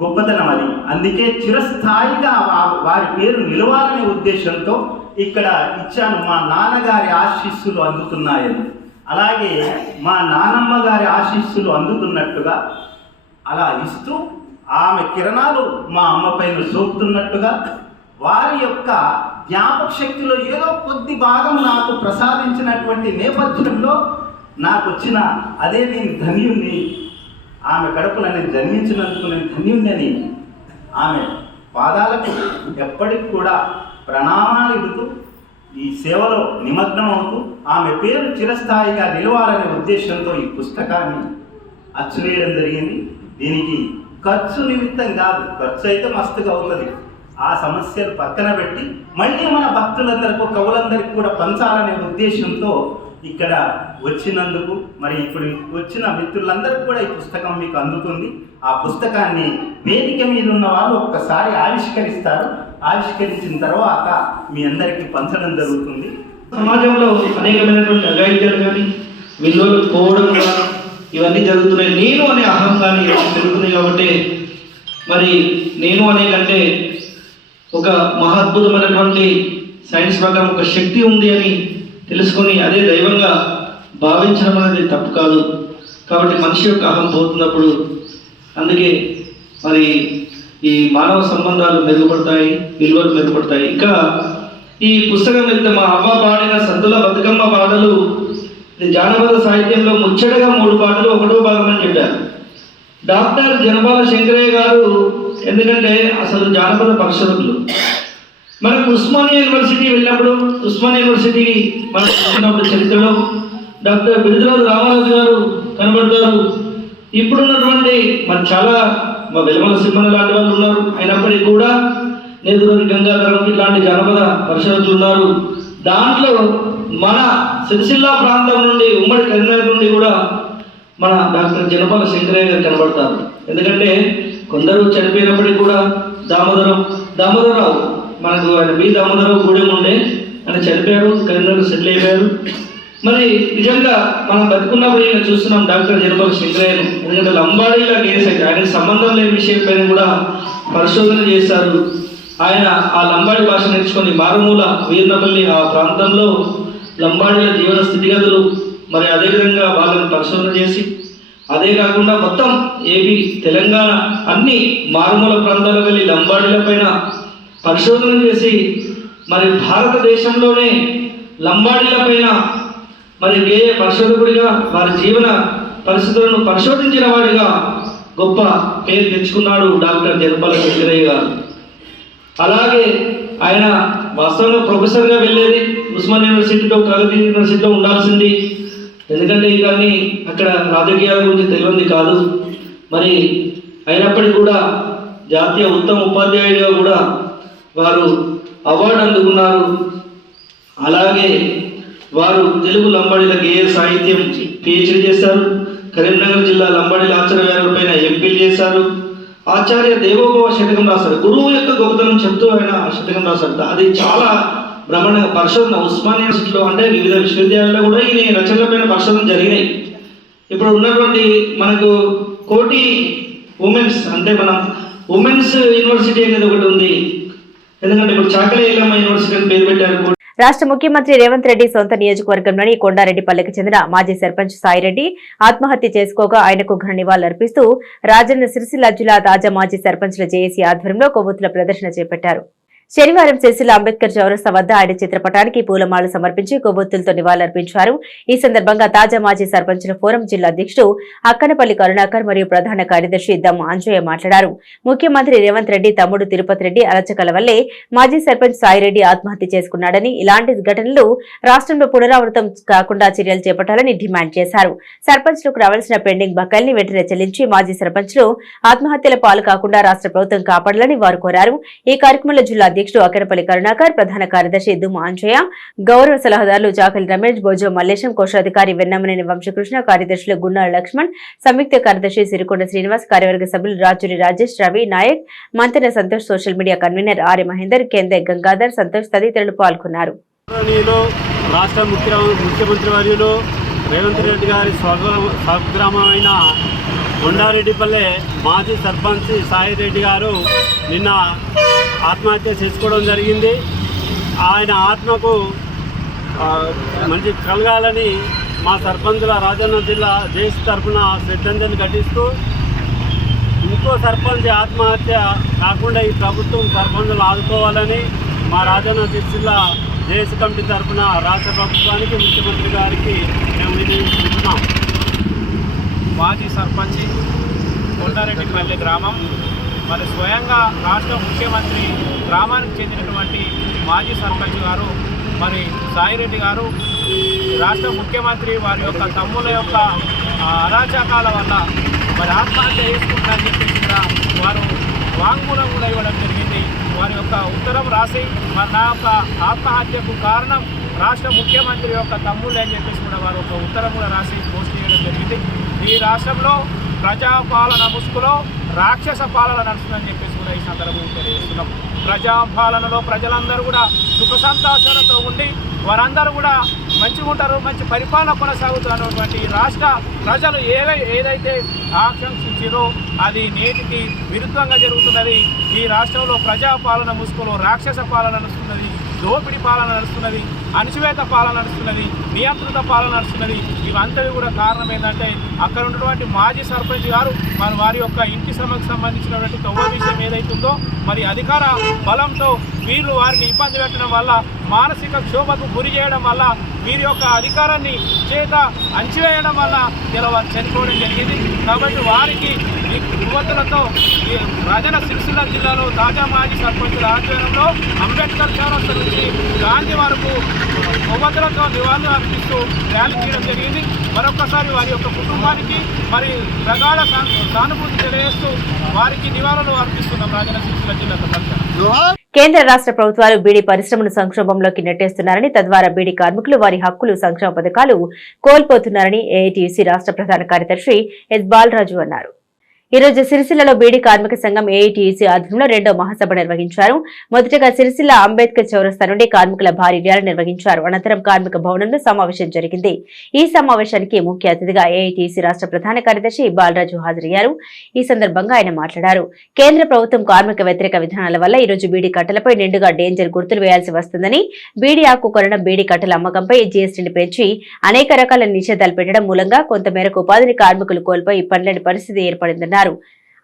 గొప్పతనం అది. అందుకే చిరస్థాయిగా వారి పేరు నిలవాలనే ఉద్దేశంతో ఇక్కడ ఇచ్చాను. మా నాన్నగారి ఆశీస్సులు అందుతున్నాయని, అలాగే మా నానమ్మ గారి ఆశీస్సులు అందుతున్నట్టుగా అలా ఇస్తూ ఆమె కిరణాలు మా అమ్మ పైన సోకుతున్నట్టుగా వారి యొక్క జ్ఞాపక శక్తిలో ఏదో కొద్ది భాగం నాకు ప్రసాదించినటువంటి నేపథ్యంలో నాకు వచ్చిన అదే నేను ధన్యుణ్ణి. ఆమె కడుపులో నేను జన్మించినందుకు నేను ధన్యుణ్ణి. ఆమె పాదాలకు ఎప్పటికి కూడా ప్రణామాలు ఇడుతూ ఈ సేవలో నిమగ్నం అవుతూ ఆమె పేరు చిరస్థాయిగా నిలవాలనే ఉద్దేశంతో ఈ పుస్తకాన్ని అచ్చువేయడం జరిగింది. దీనికి ఖర్చు నిమిత్తం కాదు, ఖర్చు అయితే మస్తుగా అవుతుంది. ఆ సమస్యలు పక్కన పెట్టి మళ్ళీ మన భక్తులందరికీ, కవులందరికీ కూడా పంచాలనే ఉద్దేశంతో ఇక్కడ వచ్చినందుకు మరి ఇప్పుడు వచ్చిన మిత్రులందరికీ కూడా ఈ పుస్తకం మీకు అందుతుంది. ఆ పుస్తకాన్ని వేదిక మీద ఉన్న వాళ్ళు ఒక్కసారి ఆవిష్కరిస్తారు. ఆవిష్కరించిన తర్వాత మీ అందరికీ పంచడం జరుగుతుంది. సమాజంలో అనేకమైనటువంటి అఘాయిత్యాలు కానీ విలువలు పోవడం కానీ ఇవన్నీ జరుగుతున్నాయి. నేను అనే అహం కానీ పెరుగుతుంది. కాబట్టి మరి నేను అనే కంటే ఒక మహాద్భుతమైనటువంటి సైన్స్ ప్రకారం ఒక శక్తి ఉంది అని తెలుసుకొని అదే దైవంగా భావించడం అనేది తప్పు కాదు. కాబట్టి మనిషి యొక్క అహం పోతున్నప్పుడు అందుకే మరి ఈ మానవ సంబంధాలు మెరుగుపడతాయి, విలువలు మెరుగుపడతాయి. ఇంకా ఈ పుస్తకం వెళ్తే మా అవ్వ పాడిన సద్దుల బతుకమ్మ పాటలు జానపద సాహిత్యంలో ముచ్చటగా 3 పాటలు 1వ భాగం అని చెప్పారు డాక్టర్ జనపాల శంకరయ్య గారు. ఎందుకంటే అసలు జానపద పరిశోధకులు. మనకు ఉస్మానియా యూనివర్సిటీ వెళ్ళినప్పుడు, ఉస్మానియా యూనివర్సిటీ మనం చూసినప్పుడు చరిత్రలో డాక్టర్ బిరుదురాజు రామారాజు గారు కనబడతారు. ఇప్పుడున్నటువంటి మరి చాలా మా వెలమల సింహన లాంటి వాళ్ళు ఉన్నారు. అయినప్పటికీ కూడా నేదురూరి గంగాధరం ఇట్లాంటి జానపద పరిశోధకులు ఉన్నారు. దాంట్లో మన సిరిసిల్ల ప్రాంతం నుండి, ఉమ్మడి కరీంనగర్ నుండి కూడా మన డాక్టర్ జనపాల శంకరయ్య గారు కనబడతారు. ఎందుకంటే కొందరు చనిపోయినప్పటికీ కూడా దామోదరరావు మనకు ఆయన బి దామోదరరావు గూడెం ఉండే ఆయన చనిపోయారు, కరీంనగర్ సెటిల్ అయిపోయారు. మరి నిజంగా మనం బతుకున్నప్పుడు ఈయన చూస్తున్నాం డాక్టర్ జనపాల శంకరయ్యను. ఎందుకంటే లంబాడీలా కేసు అయితే ఆయనకు సంబంధం లేని విషయం పైన కూడా పరిశోధన చేశారు. ఆయన ఆ లంబాడీ భాష నేర్చుకొని మారుమూల వీర్నపల్లి ఆ ప్రాంతంలో లంబాడీల జీవన స్థితిగతులు మరి అదేవిధంగా వాళ్ళని పరిశోధన చేసి, అదే కాకుండా మొత్తం ఏపీ, తెలంగాణ అన్ని మారుమూల ప్రాంతాలకు వెళ్ళి లంబాడీల పైన పరిశోధన చేసి మరి భారతదేశంలోనే లంబాడీల పైన మరి గేయ పరిశోధకుడిగా వారి జీవన పరిస్థితులను పరిశోధించిన వాడిగా గొప్ప పేరు తెచ్చుకున్నాడు డాక్టర్ జనపాల శంకరయ్య గారు. అలాగే ఆయన వాస్తవంగా ప్రొఫెసర్గా వెళ్ళేది ఉస్మానియా యూనివర్సిటీలో, కాకతీయ యూనివర్సిటీలో ఉండాల్సింది. ఎందుకంటే కానీ అక్కడ రాజకీయాల గురించి తెలియంది కాదు. మరి అయినప్పటికీ కూడా జాతీయ ఉత్తమ ఉపాధ్యాయుడిగా కూడా వారు అవార్డు అందుకున్నారు. అలాగే వారు తెలుగు లంబాడీల గేయ సాహిత్యం పిహెచ్డి చేశారు. కరీంనగర్ జిల్లా లంబాడీల ఆచార్య పైన ఎంపీలు చేశారు. ఆచార్య దేవోభవ శతకం రాశారు. గురువు యొక్క గొప్పతనం చెప్తూ ఆయన శతకం రాశారు. అది చాలా భ్రమణ పరిశోధన ఉస్మానియా యూనివర్సిటీలో, అంటే వివిధ విశ్వవిద్యాలయాల్లో కూడా ఈ రచనలపైన పరిశోధన జరిగినాయి. ఇప్పుడు ఉన్నటువంటి మనకు కోటి ఉమెన్స్, అంటే మనం ఉమెన్స్ యూనివర్సిటీ అనేది ఒకటి ఉంది. ఎందుకంటే ఇప్పుడు చాకలి ఐలమ్మ యూనివర్సిటీ అని పేరు పెట్టారు. రాష్ట్ర ముఖ్యమంత్రి రేవంత్ రెడ్డి సొంత నియోజకవర్గంలోని కొండారెడ్డిపల్లికి చెందిన మాజీ సర్పంచ్ సాయిరెడ్డి ఆత్మహత్య చేసుకోగా ఆయనకు ఘన నివాళులర్పిస్తూ రాజన్న సిరిసిల్ల జిల్లా తాజా మాజీ సర్పంచ్ల జేఏసీ ఆధ్వర్యంలో కొవ్వొత్తుల ప్రదర్శన చేపట్టారు. శనివారం సిరిసిల్ల అంబేద్కర్ చౌరస్తా వద్ద ఆయన చిత్రపటానికి పూలమాలలు సమర్పించి కొవ్వొత్తులతో నివాళులర్పించారు. ఈ సందర్భంగా తాజా మాజీ సర్పంచుల ఫోరం జిల్లా అధ్యక్షుడు అక్కనపల్లి కరుణాకర్ మరియు ప్రధాన కార్యదర్శి దమ్ అంజయ్య మాట్లాడారు. ముఖ్యమంత్రి రేవంత్ రెడ్డి తమ్ముడు తిరుపతి రెడ్డి అలచకల వల్లే మాజీ సర్పంచ్ సాయిరెడ్డి ఆత్మహత్య చేసుకున్నాడని, ఇలాంటి ఘటనలు రాష్ట్రంలో పునరావృతం కాకుండా చర్యలు చేపట్టాలని డిమాండ్ చేశారు. సర్పంచ్లకు రావాల్సిన పెండింగ్ బకాయిల్ని వెంటనే చెల్లించి మాజీ సర్పంచ్లు ఆత్మహత్యల పాలు కాకుండా రాష్ట్ర ప్రభుత్వం కాపాడాలని వారు కోరారు. ఈ కార్యక్రమంలో జిల్లా అధ్యక్షుడు అక్కనపల్లి కరుణాకర్, ప్రధాన కార్యదర్శి దుమ్ము అంజయ్య, గౌరవ సలహాదారులు చాకలి రమేష్, భోజో మల్లేశం, కోశాధికారి వెన్నమనేని వంశకృష్ణ, కార్యదర్శులు గున్నాల లక్ష్మణ్, సంయుక్త కార్యదర్శి సిరికొండ శ్రీనివాస్, కార్యవర్గ సభ్యులు Rajuri Rajesh, Ravi Nayak, Manthena Santosh, social media convenor Arya Mahender, Kendra Gangadhar, Santosh తదితరులు పాల్గొన్నారు. రాష్ట్ర ముఖ్యమంత్రి వర్యులు రేవంత్ రెడ్డి గారి స్వగ్రామమైన కొండారెడ్డిపల్లె మాజీ సర్పంచ్ సాయిరెడ్డి గారు నిన్న ఆత్మహత్య చేసుకోవడం జరిగింది. ఆయన ఆత్మకు మంచి కలగాలని మా సర్పంచుల రాజన్న జిల్లా జేసీ తరఫున శ్రద్ధాంజలి ఘటిస్తూ, ఇంకో సర్పంచ్ ఆత్మహత్య కాకుండా ఈ ప్రభుత్వం సర్పంచులు ఆదుకోవాలని మా రాజన్న జిల్లా జేసీ కమిటీ తరఫున రాష్ట్ర ప్రభుత్వానికి, ముఖ్యమంత్రి గారికి మేము వినియోగిస్తున్నాం. మాజీ సర్పంచ్ కొండారెడ్డిపల్లి గ్రామం, మరి స్వయంగా రాష్ట్ర ముఖ్యమంత్రి గ్రామానికి చెందినటువంటి మాజీ సర్పంచ్ గారు మరి సాయిరెడ్డి గారు రాష్ట్ర ముఖ్యమంత్రి వారి యొక్క తమ్ముల యొక్క అరాచకాల వల్ల మరి ఆత్మహత్య చేసుకుంటారని చెప్పేసి కూడా వారు వాంగ్మూలం కూడా ఇవ్వడం జరిగింది. వారి యొక్క ఉత్తరం రాసి మరి నా యొక్క ఆత్మహత్యకు కారణం రాష్ట్ర ముఖ్యమంత్రి యొక్క తమ్ముళ్ళే అని చెప్పేసి కూడా వారు ఒక ఉత్తరం కూడా రాసి పోస్ట్ చేయడం జరిగింది. ఈ రాష్ట్రంలో ప్రజాపాలన ముసుగులో రాక్షస పాలన నడుస్తుందని చెప్పేసి కూడా ఈ సందర్భంగా తెలియజేస్తున్నాం. ప్రజాపాలనలో ప్రజలందరూ కూడా సుఖ సంతోషాలతో ఉండి వారందరూ కూడా మంచిగా ఉంటారు, మంచి పరిపాలన కొనసాగుతున్నటువంటి రాష్ట్ర ప్రజలు ఏదైతే ఆకాంక్షించారో అది నేటికి విరుద్ధంగా జరుగుతున్నది. ఈ రాష్ట్రంలో ప్రజాపాలన ముసుగులో రాక్షస పాలన నడుస్తున్నది, దోపిడీ పాలన నడుస్తున్నది, అణచివేత పాలన నడుస్తున్నది, నియంత్రిత పాలన నడుస్తున్నది. ఇవంతవి కూడా కారణం ఏంటంటే అక్కడ ఉన్నటువంటి మాజీ సర్పంచ్ గారు మరి వారి యొక్క ఇంటి శ్రమకు సంబంధించినటువంటి తవ్వ విషయం ఏదైతుందో మరి అధికార బలంతో వీళ్ళు వారిని ఇబ్బంది పెట్టడం వల్ల, మానసిక క్షోభకు గురి చేయడం వల్ల, వీరి యొక్క అధికారాన్ని చేత అంచివేయడం వల్ల ఇలా వారు చనిపోవడం జరిగింది. కాబట్టి వారికి ఈ యువతులతో రాజన్న సిరిసిల్ల జిల్లాలో తాజా మాజీ సర్పంచుల ఆధ్వర్యంలో అంబేద్కర్ చౌరస్తా నుంచి గాంధీ వరకు యువతులతో నివాళులు అర్పిస్తూ ర్యాలీ చేయడం జరిగింది. మరొకసారి వారి యొక్క కుటుంబానికి మరి ప్రగాఢ సానుభూతి తెలియజేస్తూ వారికి నివాళులు అర్పిస్తున్నాం రాజన్న సిరిసిల్ల జిల్లా తరఫున. కేంద్ర రాష్ట్ర ప్రభుత్వాలు బీడీ పరిశ్రమను సంక్షోభంలోకి నెట్టేస్తున్నారని, తద్వారా బీడీ కార్మికులు వారి హక్కులు, సంక్షేమ పథకాలు కోల్పోతున్నారని ఏఐటీయూసీ రాష్ట్ర ప్రధాన కార్యదర్శి ఎస్ బాలరాజు అన్నారు. ఈ రోజు సిరిసిల్లలో బీడీ కార్మిక సంఘం ఏఐటీయూసీ ఆధ్వర్యంలో 2వ మహాసభ నిర్వహించారు. మొదటగా సిరిసిల్ల అంబేద్కర్ చౌరస్తా నుండి కార్మికుల భారీ ర్యాలీ నిర్వహించారు. అనంతరం కార్మిక భవనంలో సమావేశం జరిగింది. ఈ సమావేశానికి ముఖ్య అతిథిగా ఏఐటీయూసీ రాష్ట్ర ప్రధాన కార్యదర్శి బాలరాజు హాజరయ్యారు. ఈ సందర్భంగా ఆయన మాట్లాడారు. కేంద్ర ప్రభుత్వం కార్మిక వ్యతిరేక విధానాల వల్ల ఈ రోజు బీడీ కట్టలపై నిండుగా డేంజర్ గుర్తులు వేయాల్సి వస్తుందని, బీడీ ఆకు కొనడం, బీడీ కట్టల అమ్మకంపై జీఎస్టీని పెంచి అనేక రకాల నిషేధాలు పెట్టడం మూలంగా కొంతమేరకు ఉపాధిని కార్మికులు కోల్పోయి పనిలేని పరిస్థితి ఏర్పడిందన్నారు.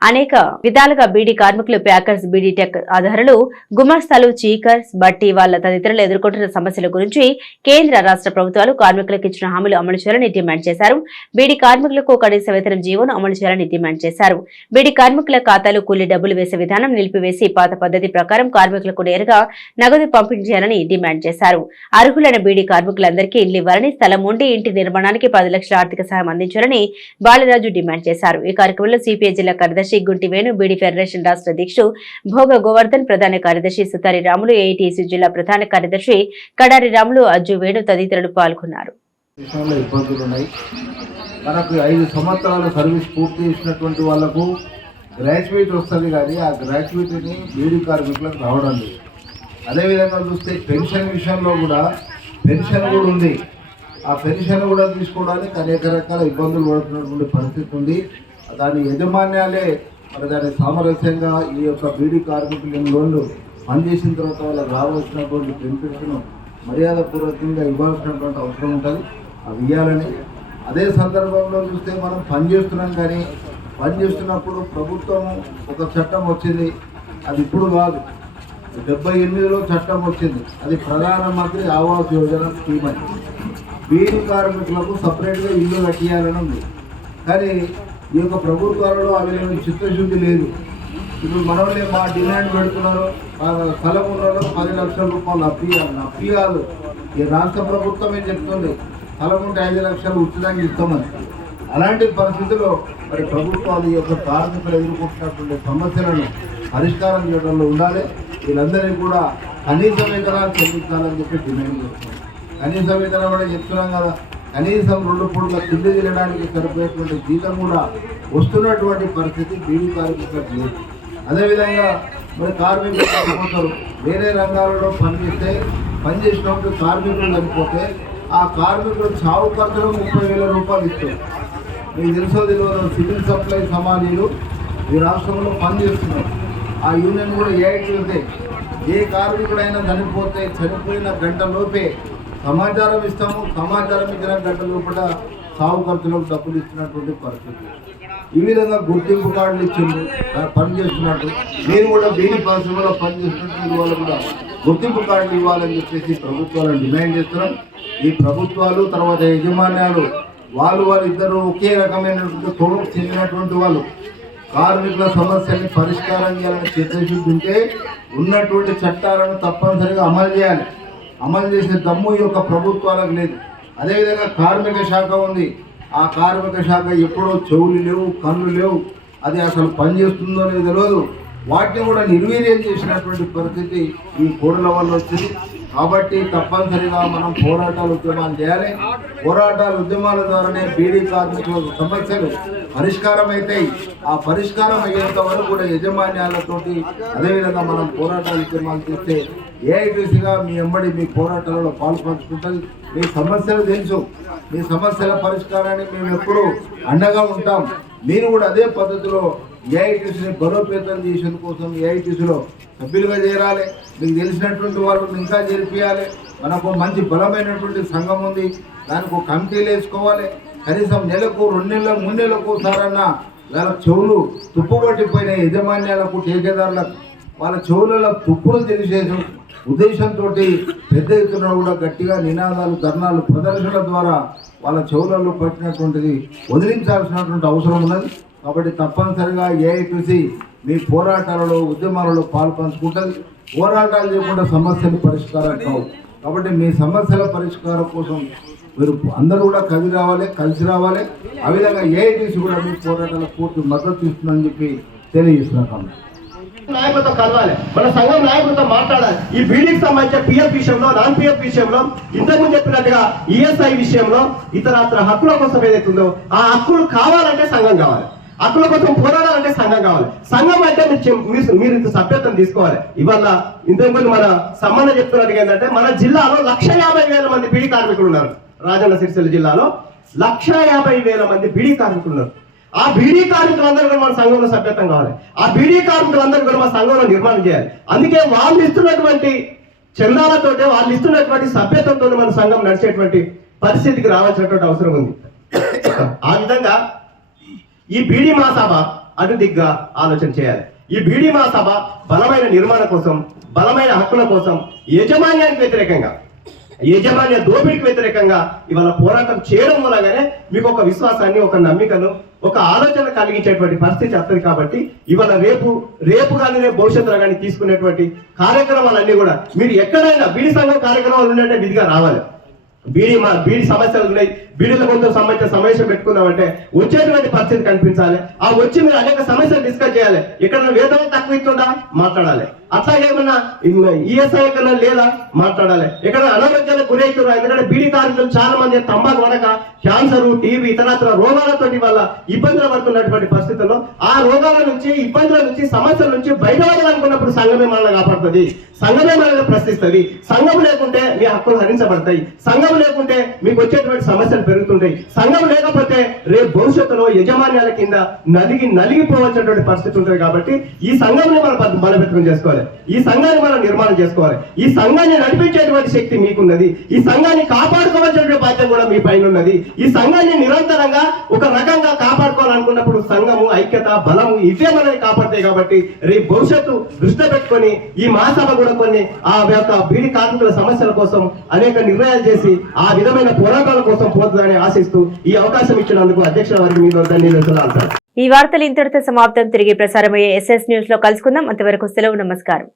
అనేక విధాలుగా బీడీ కార్మికులు, ప్యాకర్స్, బీడీ టెక్ ఆధారాలు, గుమస్తాలు, చీకర్స్, బట్టి వాళ్ల తదితరులు ఎదుర్కొంటున్న సమస్యల గురించి కేంద్ర రాష్ట్ర ప్రభుత్వాలు కార్మికులకు ఇచ్చిన హామీలు అమలు చేయాలని డిమాండ్ చేశారు. బీడీ కార్మికులకు కనీస వేతనం జీవోను అమలు చేయాలని డిమాండ్ చేశారు. బీడీ కార్మికుల ఖాతాలు కూలీ డబ్బులు వేసే విధానం నిలిపివేసి పాత పద్ధతి ప్రకారం కార్మికులకు నేరుగా నగదు పంపిణీ చేయాలని డిమాండ్ చేశారు. అర్హులైన బీడీ కార్మికులందరికీ ఇల్లు ఇవ్వాలని, స్థలం ఉండి ఇంటి నిర్మాణానికి 10 లక్షల ఆర్థిక సహాయం అందించాలని బాలరాజు డిమాండ్ చేశారు. ఈ కార్యక్రమంలో సిపిఐ జిల్లా కార్యదర్శి గుంటి వేణు, బీడీ ఫెడరేషన్ రాష్ట్ర అధ్యక్షుడు భోగ గోవర్ధన్, ప్రధాన కార్యదర్శి సుతారి రాములు, ఏఐటీసీ జిల్లా ప్రధాన కార్యదర్శి కడారి రాములు, అజ్జు వేణు తదితరులు పాల్గొన్నారు. మనకు 5 సంవత్సరాల సర్వీస్ పూర్తి చేసినటువంటి వాళ్లకు గ్రాడ్యుయేట్ వస్తుంది, కానీ ఆ గ్రాడ్యుయేట్ని బీడీ కార్మికులకు రావడం లేదు. అదేవిధంగా చూస్తే పెన్షన్ విషయంలో కూడా పెన్షన్ కూడా ఉంది. ఆ పెన్షన్ కూడా తీసుకోవడానికి అనేక రకాల ఇబ్బందులు పడుతున్నటువంటి పరిస్థితి ఉంది. దాని యజమాన్యాలే మరి దాని సామరస్యంగా ఈ యొక్క బీడీ కార్మికులు 8 రోజులు పనిచేసిన తర్వాత వాళ్ళకి రావాల్సినటువంటి బెనిఫిట్స్ను మర్యాదపూర్వకంగా ఇవ్వాల్సినటువంటి అవసరం ఉంటుంది. అవి ఇవ్వాలని, అదే సందర్భంలో చూస్తే మనం పనిచేస్తున్నాం, కానీ పనిచేస్తున్నప్పుడు ప్రభుత్వం ఒక చట్టం వచ్చింది, అది ఇప్పుడు కాదు, 78లో చట్టం వచ్చింది, అది ప్రధానమంత్రి ఆవాస్ యోజన స్కీమ్ అని. బీడీ కార్మికులకు సపరేట్గా ఇల్లు కట్టియాలని ఉంది. కానీ ఈ యొక్క ప్రభుత్వాలలో అవి చిత్తశుద్ధి లేదు. ఇప్పుడు మనల్ని మా డిమాండ్ పెడుతున్నారు, స్థలం ఉన్న 10 లక్షల రూపాయలు అప్పి కాదు. ఈ రాష్ట్ర ప్రభుత్వమే చెప్తుంది స్థలం ఉంటే 5 లక్షలు ఉచితంగా ఇస్తామని. అలాంటి పరిస్థితుల్లో మరి ప్రభుత్వాలు ఈ యొక్క కార్మికులు ఎదుర్కొంటున్నటువంటి సమస్యలను పరిష్కారం చేయడంలో ఉండాలి. వీళ్ళందరినీ కూడా కనీస వేతనాలు చెల్లించాలని చెప్పి డిమాండ్ చేస్తున్నాం. కనీస వేతనం కూడా చెప్తున్నాం కదా, కనీసం 2 పూట్ల తిండి తినడానికి సరిపోయేటువంటి జీతం కూడా వస్తున్నటువంటి పరిస్థితి బీడీ కార్మికులకు లేదు. అదేవిధంగా మరి కార్మికులు చనిపోతారు, వేరే రంగాలలో పనిచేసినప్పుడు కార్మికులు చనిపోతే ఆ కార్మికులు చావు ఖర్చులు 30,000 రూపాయలు ఇస్తారు. మీకు తెలుసో తెలియదు, సివిల్ సప్లై సమానీయులు ఈ రాష్ట్రంలో పనిచేస్తున్నారు. ఆ యూనియన్ కూడా ఏఐటీలతే ఏ కార్మికుడైనా చనిపోయిన గంటలోపే సమాచారం ఇస్తాము, సమాచారం ఇచ్చిన గంట లోపల సాగు ఖర్చులకు డబ్బులు ఇస్తున్నటువంటి పరిస్థితి. ఈ విధంగా గుర్తింపు కార్డులు ఇచ్చింది పనిచేస్తున్నట్టు. నేను కూడా బీడీ పరిశ్రమలో పనిచేస్తున్నటువంటి వాళ్ళు కూడా గుర్తింపు కార్డులు ఇవ్వాలని చెప్పేసి ప్రభుత్వాలను డిమాండ్ చేస్తున్నాం. ఈ ప్రభుత్వాలు తర్వాత యజమాన్యాలు వాళ్ళు ఇద్దరు ఒకే రకమైనటువంటి తోడుకు చెందినటువంటి వాళ్ళు కార్మికుల సమస్యల్ని పరిష్కారం చేయాలని చిత్తశుద్ధి ఉంటే ఉన్నటువంటి చట్టాలను తప్పనిసరిగా అమలు చేయాలి. అమలు చేసే దమ్ము ఈ యొక్క ప్రభుత్వాలకు లేదు. అదేవిధంగా కార్మిక శాఖ ఉంది. ఆ కార్మిక శాఖ ఎప్పుడో చెవులు లేవు, కన్నులు లేవు, అది అసలు పనిచేస్తుందో లేదో తెలియదు. వాటిని కూడా నిర్వీర్యం చేసినటువంటి పరిస్థితి ఈ కోడల వల్ల వచ్చింది. కాబట్టి తప్పనిసరిగా మనం పోరాటాలు ఉద్యమాలు చేయాలి. పోరాటాలు ఉద్యమాల ద్వారానే బీడీ కార్మికుల సమస్యలు పరిష్కారం అవుతాయి. ఆ పరిష్కారం అయ్యేంత వరకు కూడా యజమాన్యాలతోటి అదేవిధంగా మనం పోరాటాలు ఉద్యమాలు చేస్తే ఏఐటీసీగా మీ వెంబడి మీ పోరాటాలలో పాల్పంచుకుంటుంది. మీ సమస్యలు తెలుసు, మీ సమస్యల పరిష్కారాన్ని మేము ఎప్పుడూ అండగా ఉంటాం. మీరు కూడా అదే పద్ధతిలో ఏఐటీసీని బలోపేతం చేసేందు కోసం ఏఐటీసీలో సభ్యులుగా చేరాలి. మీకు తెలిసినటువంటి వాళ్ళని ఇంకా చేర్పియాలి. మనకు మంచి బలమైనటువంటి సంఘం ఉంది, దానికి ఒక కమిటీలు వేసుకోవాలి. కనీసం నెలకు 2 నెలలకు 3 నెలలకు ఒకసారన్నా వాళ్ళ చెవులు తుప్పుపట్టిపోయిన యజమాన్యాలకు ఠేకేదారులకు వాళ్ళ చెవులలో తుప్పులు తెలిసేసి ఉద్దేశంతో పెద్ద ఎత్తున కూడా గట్టిగా నినాదాలు, ధర్నాలు, ప్రదర్శనల ద్వారా వాళ్ళ చెవులలో పట్టినటువంటిది వదిలించాల్సినటువంటి అవసరం ఉన్నది. కాబట్టి తప్పనిసరిగా ఏఐటీసీ మీ పోరాటాలలో ఉద్యమాలలో పాల్పంచుకుంటుంది. పోరాటాలు చేయకుండా సమస్యలు పరిష్కారం కావు. కాబట్టి మీ సమస్యల పరిష్కారం కోసం మీరు అందరూ కూడా కలిసి రావాలి. ఆ విధంగా ఏఐటీసీ కూడా మీ పోరాటాలకు పూర్తి మద్దతు ఇస్తుందని చెప్పి తెలియజేస్తున్నాం. నాయకులతో కలవాలి, మన సంఘం నాయకులతో మాట్లాడాలి. ఈ బీడీకి సంబంధించిన పిఎఫ్ విషయంలో, నాన్ పిఎఫ్ విషయంలో, ఇంతకుముందు చెప్పినట్టుగా ఈఎస్ఐ విషయంలో, ఇతరత్ర హక్కుల కోసం ఏదైతుందో ఆ హక్కులు కావాలంటే సంఘం కావాలి. హక్కుల కోసం పోరాడాలంటే సంఘం కావాలి. సంఘం అంటే మీరు ఇంత సభ్యత్వం తీసుకోవాలి. ఇవాళ ఇంతకుముందు మన సంబంధం చెప్తున్నట్టుగా ఏంటంటే మన జిల్లాలో 150,000 మంది బీడీ కార్మికులు ఉన్నారు. రాజన్న సిరిసిల్ల జిల్లాలో 150,000 మంది బీడీ కార్మికులు ఉన్నారు. ఆ బీడీ కార్మికులందరూ కూడా మన సంఘంలో సభ్యత్వం కావాలి. ఆ బీడీ కార్మికులందరూ కూడా మన సంఘంలో నిర్మాణం చేయాలి. అందుకే వాళ్ళు ఇస్తున్నటువంటి చందాలతోటే, వాళ్ళు ఇస్తున్నటువంటి సభ్యత్వంతో మన సంఘం నడిచేటువంటి పరిస్థితికి రావాల్సినటువంటి అవసరం ఉంది. ఆ విధంగా ఈ బీడీ మహాసభ అటుదిగ్గా ఆలోచన చేయాలి. ఈ బీడీ మహాసభ బలమైన నిర్మాణం కోసం, బలమైన హక్కుల కోసం, యజమాన్యానికి వ్యతిరేకంగా, యజమాన్య దోపిడికి వ్యతిరేకంగా ఇవాళ పోరాటం చేయడం మూలంగానే మీకు ఒక విశ్వాసాన్ని, ఒక నమ్మికను, ఒక ఆలోచన కలిగించేటువంటి పరిస్థితి వస్తుంది. కాబట్టి ఇవాళ రేపు కానీ రేపు భవిష్యత్తులో కానీ తీసుకునేటువంటి కార్యక్రమాలన్నీ కూడా మీరు ఎక్కడైనా బీడీ సంఘం కార్యక్రమాలు ఉండే విధిగా రావాలి. బీడీ సమస్యలు ఉన్నాయి, బీడీల కొంత సంబంధించిన సమావేశం పెట్టుకుందామంటే వచ్చేటువంటి పరిస్థితి కనిపించాలి. ఆ వచ్చి మీరు అనేక సమస్యలు డిస్కస్ చేయాలి. ఎక్కడైనా వేతనం తక్కువ ఇస్తుందా మాట్లాడాలి. అట్లాగే ఏమన్నా ఈఎస్ఐ కన్నా లేదా మాట్లాడాలి. ఎక్కడ అనారోగ్యాలకు గురవుతున్నారు. ఎందుకంటే బీడీ కార్మికులు చాలా మంది తంబాకు వడక క్యాన్సర్, టీబీ, ఇతరత్ర రోగాలతో వల్ల ఇబ్బందులు పడుతున్నటువంటి పరిస్థితుల్లో ఆ రోగాల నుంచి, ఇబ్బందుల నుంచి, సమస్యల నుంచి బయటపడాలనుకున్నప్పుడు సంఘమే మనల్ని కాపాడుతుంది, సంఘమే మనల్ని ప్రశ్నిస్తుంది. సంఘం లేకుంటే మీ హక్కులు హరించబడతాయి. సంఘం లేకుంటే మీకు వచ్చేటువంటి సమస్యలు పెరుగుతుంటాయి. సంఘం లేకపోతే రేపు భవిష్యత్తులో యజమాన్యాల కింద నలిగిపోవచ్చినటువంటి పరిస్థితి ఉంటుంది. కాబట్టి ఈ సంఘంలో మనం బలోపేతం చేసుకోవాలి. చేసుకోవాలి, ఈ సంఘాన్ని మనం నిర్మాణం చేసుకోవాలి. ఈ సంఘాన్ని నడిపించేటువంటి శక్తి మీకున్నది, ఈ సంఘాన్ని కాపాడుకోవాల్సిన బాధ్యత కూడా మీ పైన ఉన్నది. ఈ సంఘాన్ని నిరంతరంగా ఒక రకంగా కాపాడుకోవాలనుకున్నప్పుడు సంఘము, ఐక్యత, బలము ఇవే మనల్ని కాపాడతాయి. కాబట్టి రేపు భవిష్యత్తు దృష్టిలో పెట్టుకొని ఈ మహాసభ కూడా కొన్ని ఆ యొక్క బీడీ కార్మికుల సమస్యల కోసం అనేక నిర్ణయాలు చేసి ఆ విధమైన పోరాటాల కోసం పోతుందని ఆశిస్తూ ఈ అవకాశం ఇచ్చినందుకు అధ్యక్షుల వారికి మీరు ధన్యవాదాలు. ఈ వార్తలు ఇంతటితో సమాప్తం. తిరిగి ప్రసారమయ్యే SS న్యూస్ లో కలుసుకుందాం. అంతవరకు సెలవు. నమస్కారం.